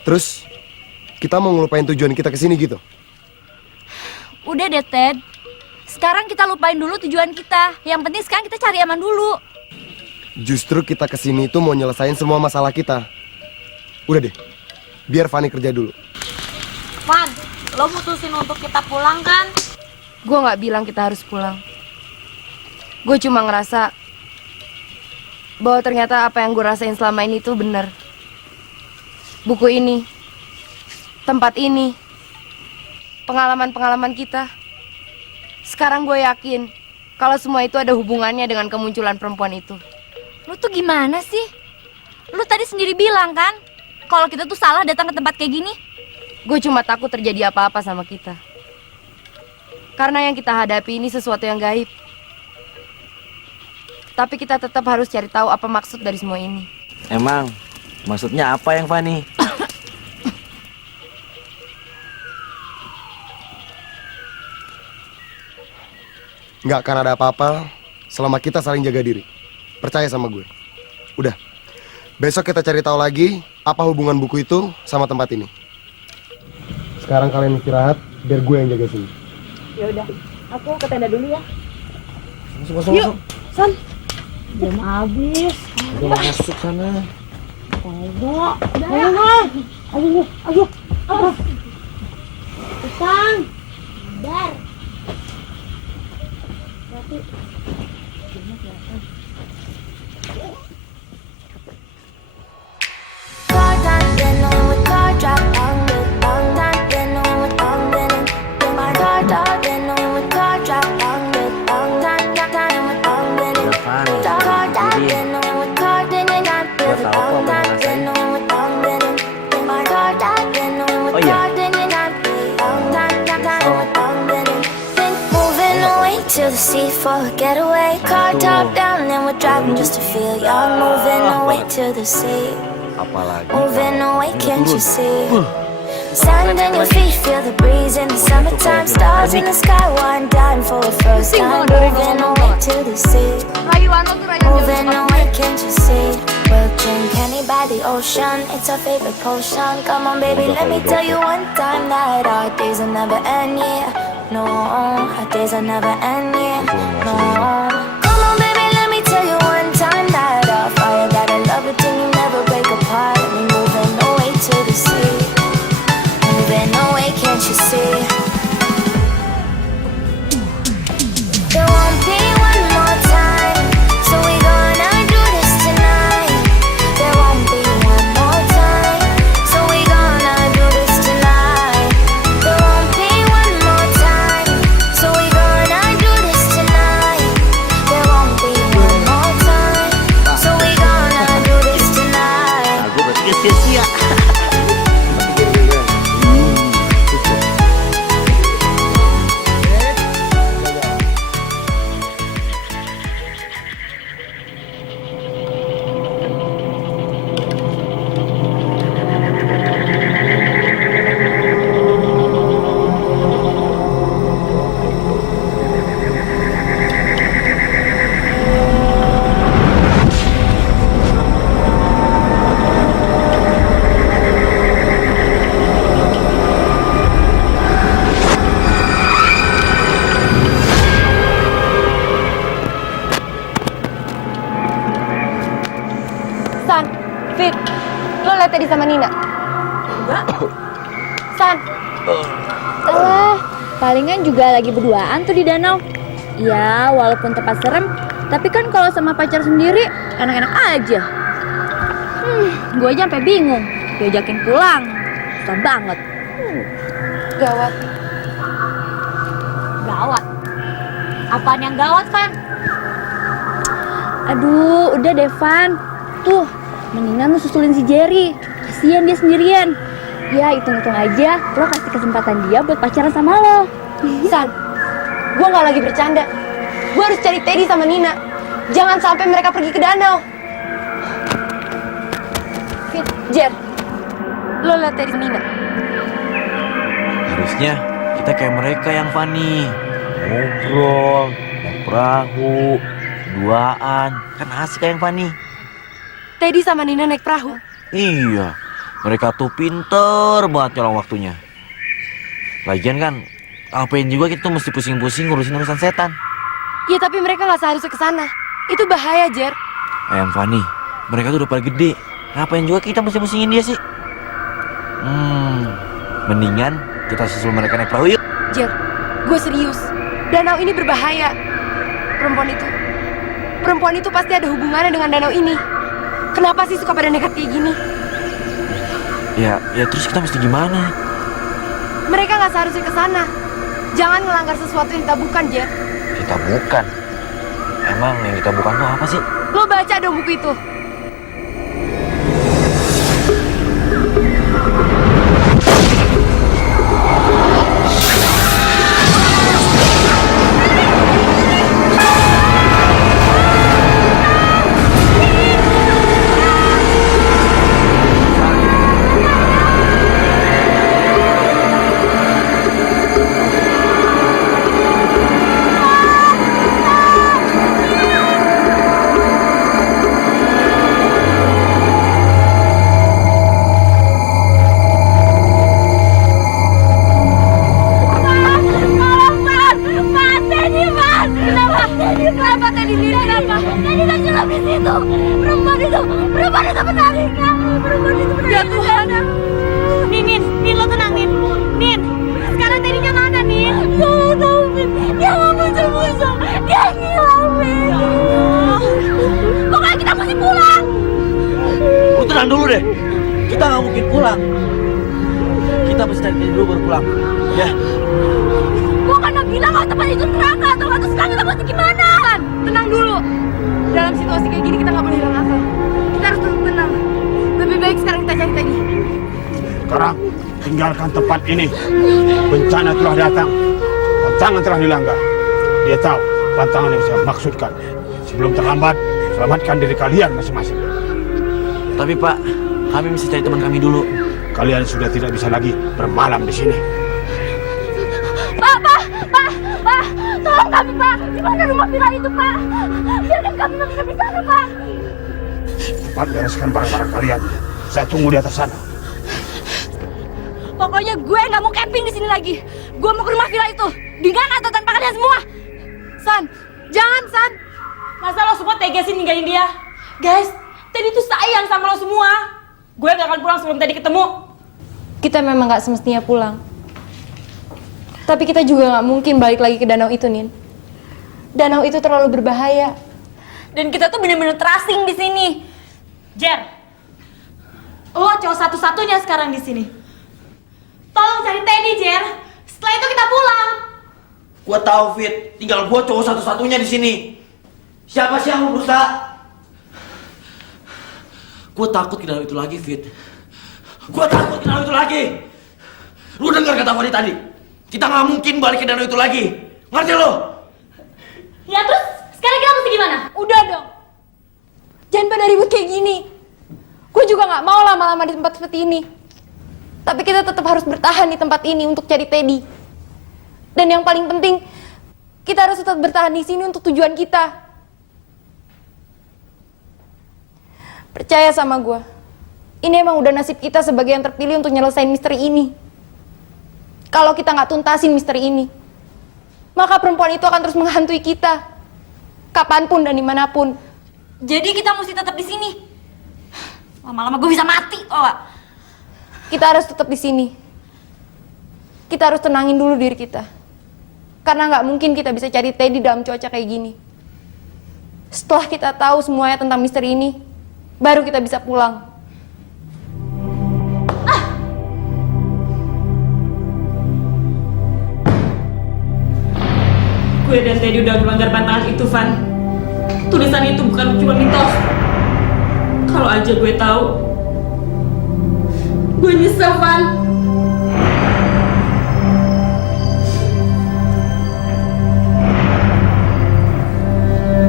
Terus kita mau ngelupain tujuan kita kesini gitu? Udah deh, Ted. Sekarang kita lupain dulu tujuan kita. Yang penting sekarang kita cari aman dulu. Justru kita kesini itu mau nyelesain semua masalah kita. Udah deh, biar Fani kerja dulu. Van, lo mutusin untuk kita pulang kan? Gue nggak bilang kita harus pulang. Gue cuma ngerasa bahwa ternyata apa yang gue rasain selama ini tuh benar. Buku ini, tempat ini, pengalaman-pengalaman kita. Sekarang gue yakin kalau semua itu ada hubungannya dengan kemunculan perempuan itu. Lo tuh gimana sih? Lo tadi sendiri bilang kan kalau kita tuh salah datang ke tempat kayak gini. Gue cuma takut terjadi apa-apa sama kita. Karena yang kita hadapi ini sesuatu yang gaib. Tapi kita tetap harus cari tahu apa maksud dari semua ini. Emang maksudnya apa Yang Fani? Nggak akan ada apa-apa selama kita saling jaga diri. Percaya sama gue. Udah, besok kita cari tahu lagi apa hubungan buku itu sama tempat ini. Sekarang kalian istirahat, biar gue yang jaga sini. Ya udah, aku ke tenda dulu ya. Masuk. Yuk, San. Belum habis. Udah masuk sana. Udah ya. Ayo. San. Dar. To the sea for a getaway. Car top down and we're driving just to feel young. Moving away to the sea. Apalagi Moving away, can't you see? Sand in your feet, feel the breeze in the summertime. Stars in the sky, one dying for a first time. Moving away to the sea. Moving away, can't you see? We'll drink honey by the ocean. It's our favorite potion. Come on, baby, let me tell you one time that our days will never end, yeah. No, our days will never end, yeah. No. Come on, baby, let me tell you one time that our fire got a love it till you never break apart. We moving away to the sea. Moving away, can't you see? There won't be one more time, so we gonna do this tonight. There won't be one more time, so we gonna do this tonight. There won't be one more time, so we gonna do this tonight. There won't be sama Nina? Enggak. San, Alah, palingan juga lagi berduaan tuh di danau. Ya, walaupun tempat serem, tapi kan kalau sama pacar sendiri enak-enak aja. Gue aja sampai bingung diajakin pulang. Susah banget. gawat. Gawat. Apaan yang gawat, Van? Aduh, udah deh, Van. Tuh, mendingan lu susulin si Jerry. Kasian dia sendirian. Ya, hitung-hitung aja, lo kasih kesempatan dia buat pacaran sama lo. San, gue nggak lagi bercanda. Gue harus cari Teddy sama Nina. Jangan sampai mereka pergi ke danau. Fit, Jer, lo liat Teddy sama Nina. Harusnya kita kayak mereka yang Fanny. Ngobrol, naik perahu, duaan. Kan asik kayak yang Fanny. Teddy sama Nina naik perahu. Iya, mereka tuh pinter banget nyolong waktunya. Lagian kan, ngapain juga kita tuh mesti pusing-pusing ngurusin urusan setan. Ya tapi mereka nggak seharusnya ke sana. Itu bahaya, Jer. Ayam Fanny, mereka tuh udah pada gede. Ngapain juga kita mesti pusingin dia sih? Mendingan kita susul mereka naik perahu yuk. Jer, gue serius. Danau ini berbahaya. Perempuan itu pasti ada hubungannya dengan danau ini. Kenapa sih suka pada nekat kayak gini? Ya terus kita mesti gimana? Mereka nggak seharusnya ke sana. Jangan melanggar sesuatu yang kita bukan, Jer. Kita bukan. Emang yang kita bukan tuh apa sih? Lo baca dong buku itu. Ya Tuhan. Nin, lo tenang, Nin. Sekarang Teddy-nya mana, Nin? Ya tahu, Nin. Dia nggak muncul-muncul. Dia hilang, Nin. Pokoknya kita mesti pulang. Lu tenang dulu deh. Kita nggak mungkin pulang. Kita mesti cari Teddy dulu baru pulang. Ya. Gua kan udah bilang kalau tempat itu neraka atau nggak tuh sekarang kita mesti gimana? San, tenang dulu. Dalam situasi kayak gini kita nggak boleh hilang akal. Kita harus tetap tenang. Lebih baik sekarang kita cari Teddy. Sekarang tinggalkan tempat ini. Bencana telah datang. Tantangan telah dilanggar. Dia tahu tantangan yang saya maksudkan. Sebelum terlambat, selamatkan diri kalian masing-masing. Tapi Pak, kami mesti cari teman kami dulu. Kalian sudah tidak bisa lagi bermalam di sini. Pak, tolong kami, Pak. Di mana rumah villa itu, Pak? Biarkan kami masuk ke sana, Pak. Cepat bereskan barang-barang kalian. Saya tunggu di atas sana. Pokoknya gue nggak mau camping di sini lagi. Gue mau ke rumah villa itu, dengan atau tanpa kalian semua. San, jangan San. Masa lo semua tega sih ninggalin dia? Guys, Teddy tuh sayang sama lo semua. Gue gak akan pulang sebelum Teddy ketemu. Kita memang nggak semestinya pulang. Tapi kita juga nggak mungkin balik lagi ke danau itu, Nin. Danau itu terlalu berbahaya. Dan kita tuh bener-bener terasing di sini. Jer, lo cowok satu-satunya sekarang di sini. Tolong cari Teddy, Jer. Setelah itu kita pulang. Gua tahu, Fit. Tinggal gua cowok satu-satunya di sini. Siapa sih yang mau berusaha? Gua takut ke danau itu lagi, Fit. Gua takut ke danau itu lagi. Lu dengar kata Fadi tadi? Kita nggak mungkin balik ke danau itu lagi. Ngerti lo? Ya terus, sekarang kita mesti gimana? Udah dong. Jangan pada ribut kayak gini. Gue juga nggak mau lama-lama di tempat seperti ini. Tapi kita tetap harus bertahan di tempat ini untuk cari Teddy. Dan yang paling penting, kita harus tetap bertahan di sini untuk tujuan kita. Percaya sama gue. Ini emang udah nasib kita sebagai yang terpilih untuk nyelesain misteri ini. Kalau kita nggak tuntasin misteri ini, maka perempuan itu akan terus menghantui kita. Kapanpun dan dimanapun. Jadi kita mesti tetap di sini. Lama-lama gue bisa mati, tau gak? kita harus tetap di sini. Kita harus tenangin dulu diri kita. Karena nggak mungkin kita bisa cari Teddy dalam cuaca kayak gini. Setelah kita tahu semuanya tentang misteri ini, baru kita bisa pulang. Gue dan Teddy udah melanggar pantangan itu, Van. Tulisan itu bukan cuma mitos. Kalau aja gue tahu, gue nyesel, Van.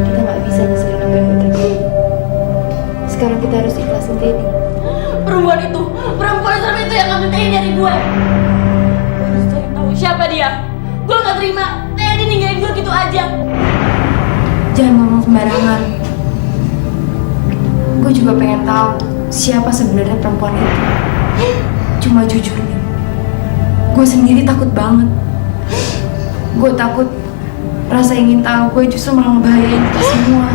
Kita nggak bisa nyeselin apa yang udah terjadi. Sekarang kita harus ikhlasin Teddy. Perempuan serem itu yang ngambil Teddy dari gue. Gue harus cari tahu siapa dia. Gue nggak terima Teddy ninggalin gue gitu aja. Jangan ngomong sembarangan. Gue juga pengen tahu siapa sebenarnya perempuan itu. Cuma jujur nih, gue sendiri takut banget. Gue takut rasa ingin tahu gue justru malah ngebahayain kita semua.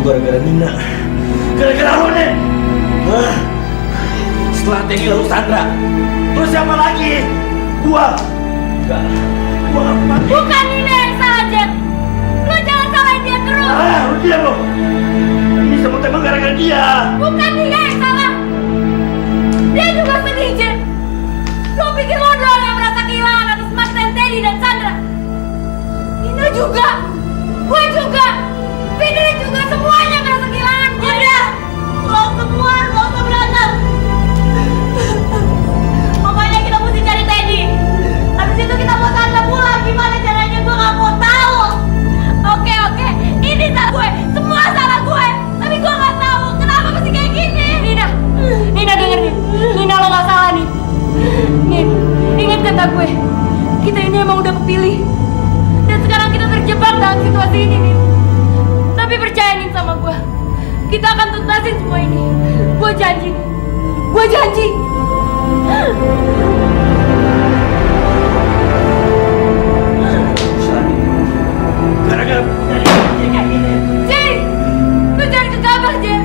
Gara-gara Nina, gara-gara lo nih. Setelah Teddy lalu Sandra, terus siapa lagi? Gua. Enggak, gua nggak mati. Bukan Nina yang salah, Jet. Lo jangan salahin dia terus. Lu diam lo. Ini semua emang gara-gara dia. Bukan dia yang salah. Dia juga sedih, Jet. Lo pikir lo doang yang merasa kehilangan atas kematian Teddy dan Sandra? Nina juga. Gue juga. Fitri juga, semuanya merasa kehilangan. Udah. Lo semua, lo usah berantem. Pokoknya kita mesti cari Teddy. Habis itu kita mau Sandra pulang. Gimana caranya gue gak mau tahu. Oke. Ini salah gue. Semua salah gue. Tapi gue gak tahu kenapa mesti kayak gini. Nina denger nih. Nina lo gak salah nih. Nin, ingat kata gue. Kita ini emang udah kepilih. Dan sekarang kita terjebak dalam situasi ini, Nin. Tapi percaya Nin sama gue. Kita akan tuntasin semua ini. Gue janji. Gue janji. Gara-gara kayak gini. Jay, lu jangan gegabah, Jay.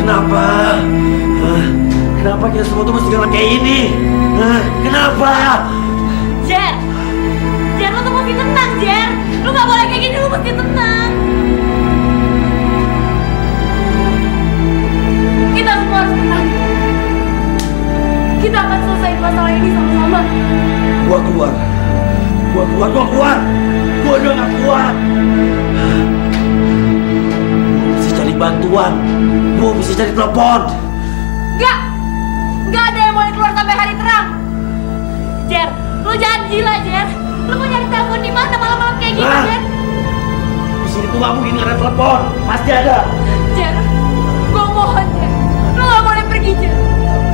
Kenapa? Kenapa kita semua tuh mesti galak kayak ini? Kenapa? Jer, lo tuh mesti tenang, Jer. Lu gak boleh kayak gini, lu mesti tenang. Kita semua harus tenang. Kita akan selesaiin masalah ini sama-sama. Gua keluar. Gua udah gak kuat. cari bantuan. Gue bisa cari telepon. Nggak ada yang boleh keluar sampai hari terang. Jer, lu jangan gila, Jer. Lu mau nyari telepon di mana malam-malam kayak gini, Jer? Di sini tuh nggak mungkin nggak ada telepon. Pasti ada. Jer, gue mohon, Jer. Lu nggak boleh pergi, Jer.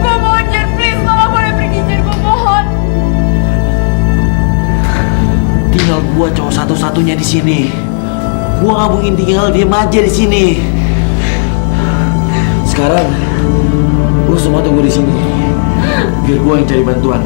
Gue mohon, Jer, please. Lu nggak boleh pergi, Jer. Gue mohon. Tinggal gua cowok satu-satunya di sini. Gua nggak mungkin tinggal diem aja di sini. Sekarang, lu semua tunggu di sini. Biar gua yang cari bantuan.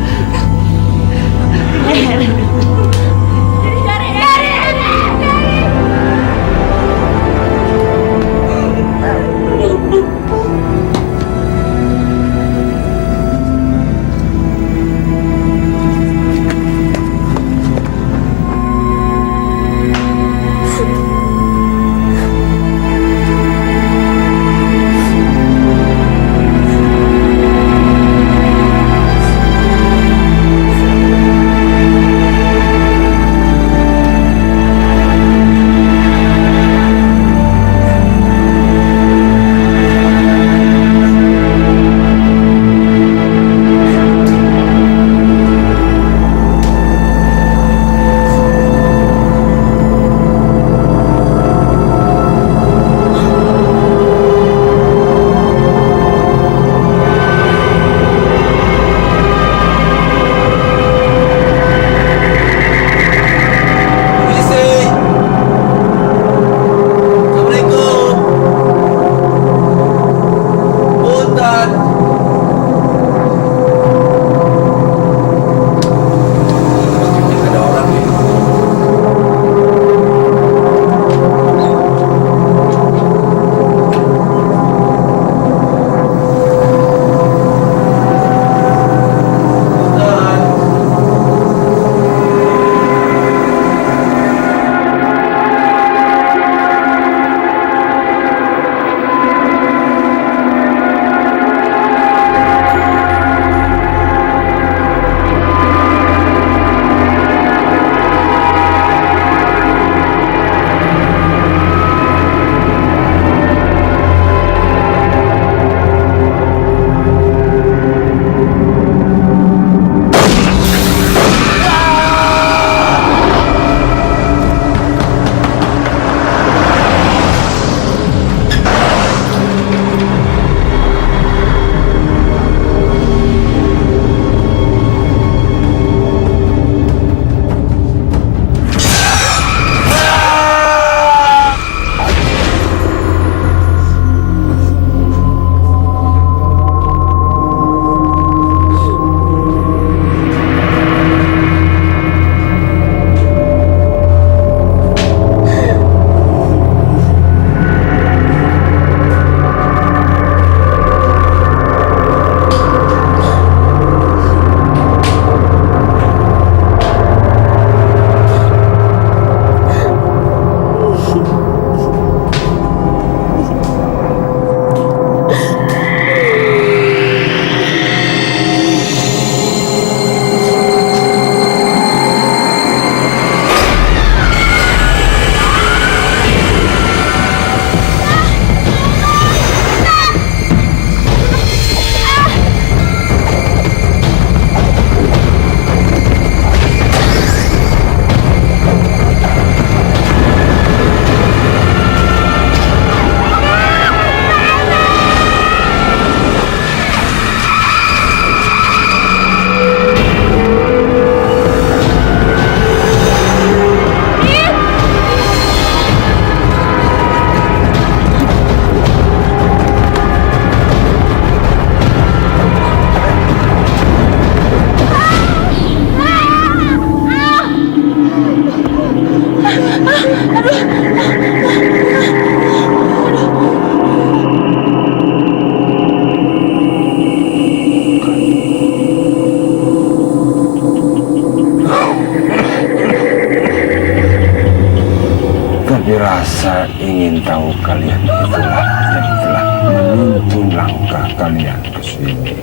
Rasa ingin tahu kalian itulah yang telah menuntun langkah kalian ke sini.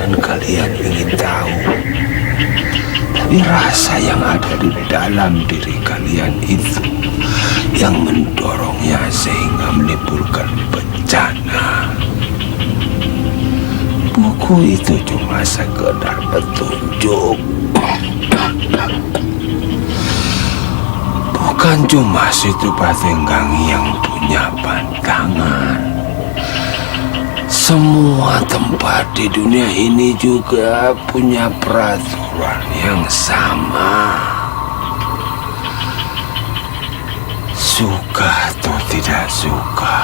dan kalian ingin tahu. Tapi rasa yang ada di dalam diri kalian itu yang mendorongnya sehingga menimbulkan bencana. Buku itu cuma sekedar petunjuk. Bukan cuma situ Patenggang yang punya pantangan. Semua tempat di dunia ini juga punya peraturan yang sama. Suka atau tidak suka,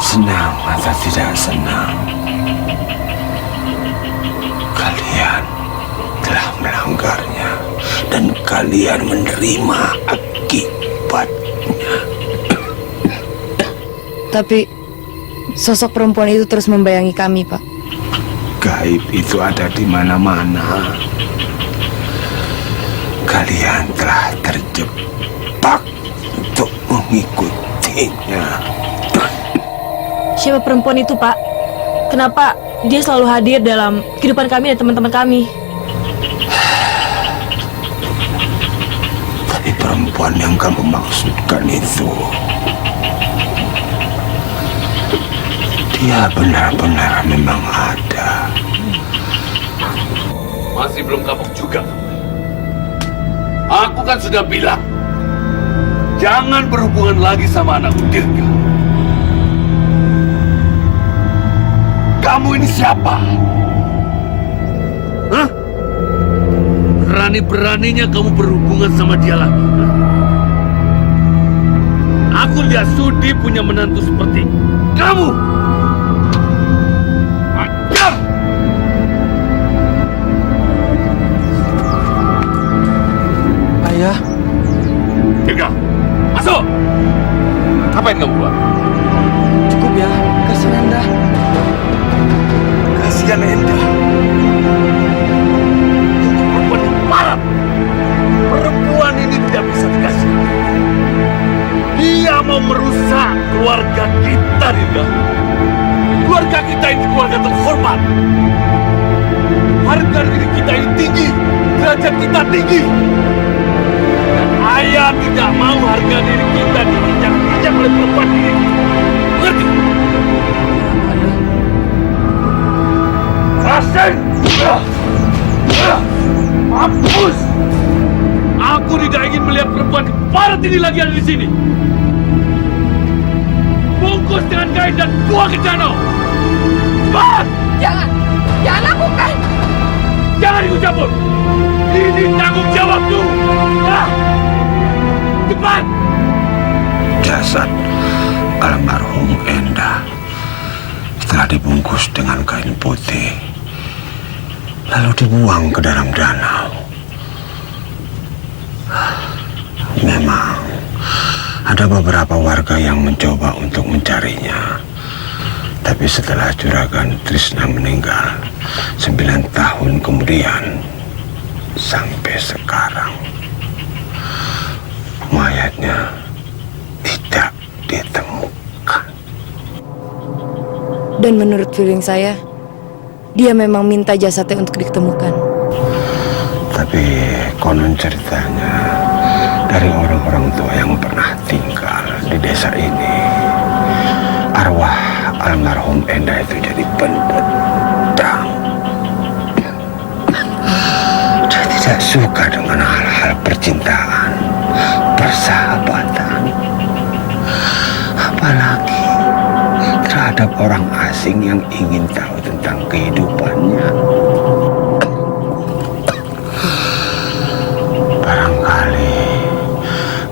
senang atau tidak senang, kalian telah melanggarnya dan kalian menerima akibatnya. Tapi sosok perempuan itu terus membayangi kami, Pak. Gaib itu ada di mana-mana. Kalian telah terjebak untuk mengikutinya. Siapa perempuan itu, Pak? Kenapa dia selalu hadir dalam kehidupan kami dan teman-teman kami? Tapi perempuan yang kamu maksudkan itu, dia benar-benar memang ada. Masih belum kapok juga. Aku kan sudah bilang, jangan berhubungan lagi sama anakku Dirga. Kamu ini siapa? Hah? Berani-beraninya kamu berhubungan sama dia lagi. Hah? Aku lihat sudi punya menantu seperti kamu. Ajar! Ayah, Dirga, masuk! Ngapain kamu keluar? cukup ya. Kasihan Enda. Kasihan Enda. Perempuan ini parah. Perempuan ini tidak bisa dikasih. Dia mau merusak keluarga kita, Dirga. Keluarga kita ini keluarga terhormat. Harga diri kita ini tinggi, derajat kita tinggi. Dan ayah tidak mau harga diri kita diinjak-injak oleh perempuan ini. Mengerti? Rasain! Mampus! Aku tidak ingin melihat perempuan keparat ini lagi ada di sini. Bungkus dengan kain dan buang ke danau. Cepat! Jangan lakukan. Jangan ikut campur. Ini tanggung jawabku. Ya. Cepat! Jasad almarhum Enda setelah dibungkus dengan kain putih lalu dibuang ke dalam danau. Memang ada beberapa warga yang mencoba untuk mencarinya, tapi setelah Juragan Trisna meninggal 9 tahun kemudian sampai sekarang mayatnya tidak ditemukan. Dan menurut feeling saya, dia memang minta jasadnya untuk ditemukan. Tapi konon ceritanya dari orang-orang tua yang pernah tinggal di desa ini, arwah almarhum Enda itu jadi pendendam. Dia tidak suka dengan hal-hal percintaan, persahabatan, apalagi terhadap orang asing yang ingin tahu tentang kehidupannya. Barangkali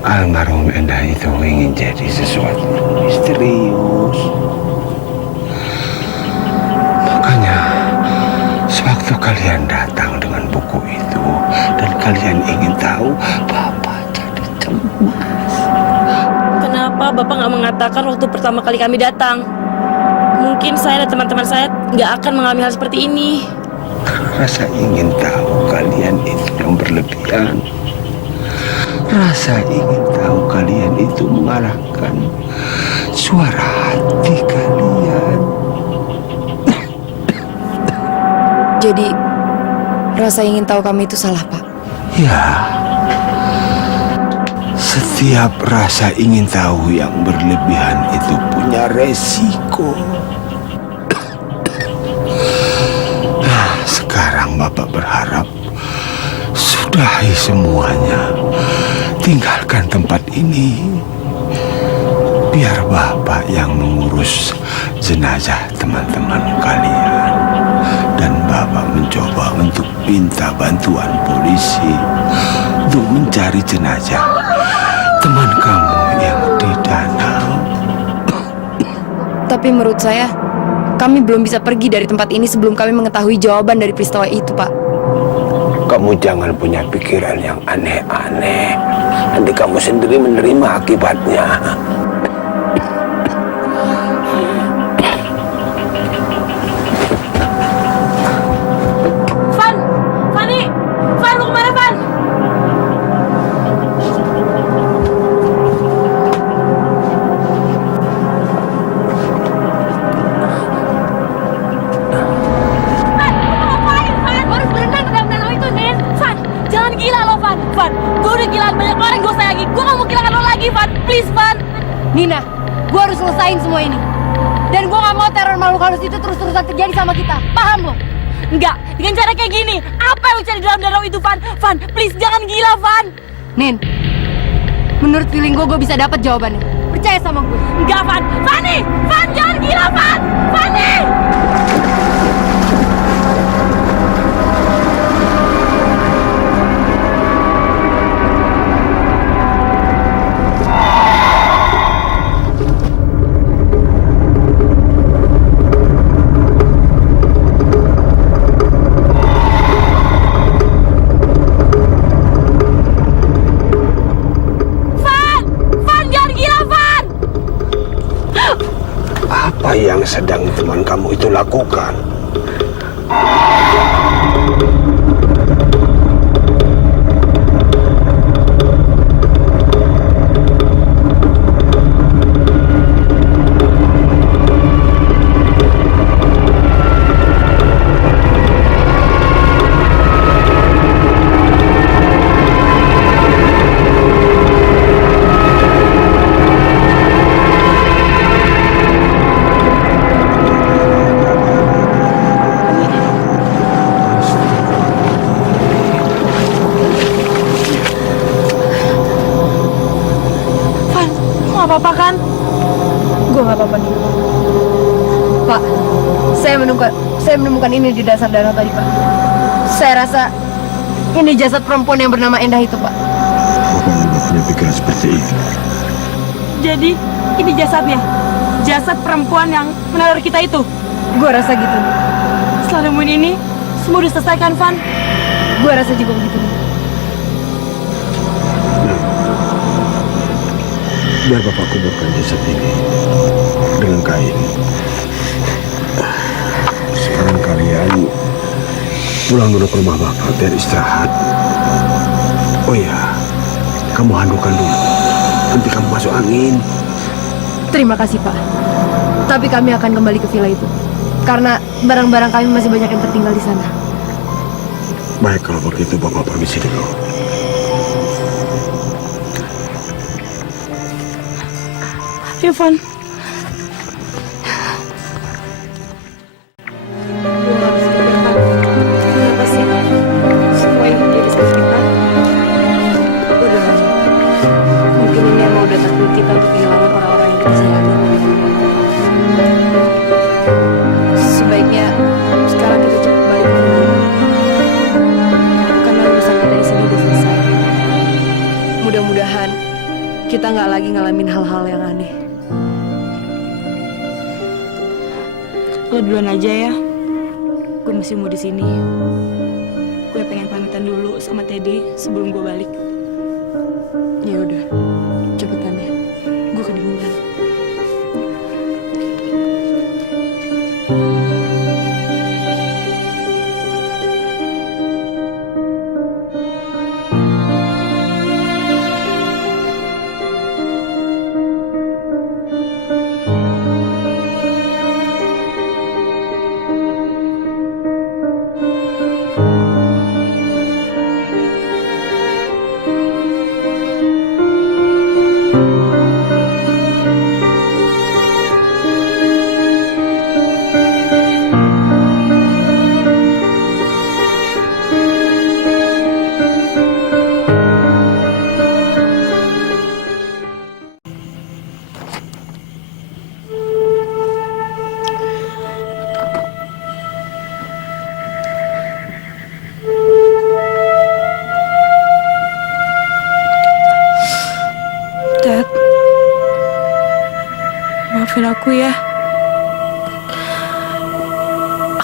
almarhum Enda itu ingin jadi sesuatu misterius. Makanya sewaktu kalian datang dengan buku itu dan kalian ingin tahu, Bapak jadi cemas. Kenapa Bapak nggak mengatakan waktu pertama kali kami datang? Mungkin saya dan teman-teman saya nggak akan mengalami hal seperti ini. Rasa ingin tahu kalian itu yang berlebihan. Rasa ingin tahu kalian itu mengalahkan suara hati kalian. Jadi, rasa ingin tahu kami itu salah, Pak. Ya, setiap rasa ingin tahu yang berlebihan itu punya resiko. Nah, sekarang Bapak berharap sudahi semuanya. Tinggalkan tempat ini. Biar Bapak yang mengurus jenazah teman-teman kalian. Dan Bapak mencoba untuk minta bantuan polisi untuk mencari jenazah teman kamu yang di danau. Tapi menurut saya, kami belum bisa pergi dari tempat ini sebelum kami mengetahui jawaban dari peristiwa itu, Pak. Kamu jangan punya pikiran yang aneh-aneh. Nanti kamu sendiri menerima akibatnya. Nina, gue harus selesain semua ini. Dan gue gak mau teror makhluk halus itu terus-terusan terjadi sama kita. Paham lo? Enggak, dengan cara kayak gini. Apa yang lo cari dalam danau itu, Van? Van, please jangan gila, Van. Nin, menurut feeling gue bisa dapat jawabannya. Percaya sama gue. Enggak, Van. Fanny! Van, jangan gila, Van! Fanny! Apa yang sedang teman kamu itu lakukan? Apa-apa kan? Gue gak apa-apa nih. Pak, saya menemukan ini di dasar danau tadi, Pak. Saya rasa ini jasad perempuan yang bernama Endah itu, Pak. Bapak juga punya pikiran seperti itu. Jadi, ini jasadnya? Jasad perempuan yang meneror kita itu? Gue rasa gitu. Setelah nemuin ini, semua diselesaikan, Van? Gue rasa juga begitu. Biar Bapak kuburkan jasad ini dengan kain. Sekarang kalian pulang dulu ke rumah Bapak biar istirahat. Oh iya, kamu handukkan dulu. Nanti kamu masuk angin. Terima kasih, Pak. Tapi kami akan kembali ke villa itu. Karena barang-barang kami masih banyak yang tertinggal di sana. Baik, kalau begitu Bapak permisi dulu. Ya, Van. Kenapa sih semua yang terjadi sama kita? Udah lah. Mungkin ini emang udah takdir kita untuk kehilangan orang-orang yang kita sayangi. Sebaiknya sekarang kita cepat balik ke rumah. Karena urusan kita di sini udah selesai. Mudah-mudahan kita nggak lagi ngalamin hal-hal yang aneh. Lo duluan aja ya. Gue masih mau di sini. Gue pengen pamitan dulu sama Teddy sebelum gue balik. Ya udah, cepetan ya. Gue kedinginan.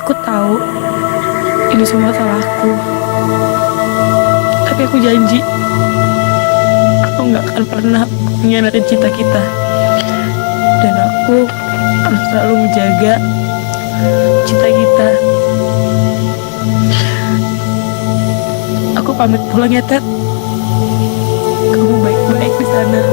Aku tahu ini semua salahku. Tapi aku janji aku nggak akan pernah mengkhianatin cinta kita. Dan aku akan selalu menjaga cinta kita. Aku pamit pulang ya, Ted. Kamu baik-baik di sana.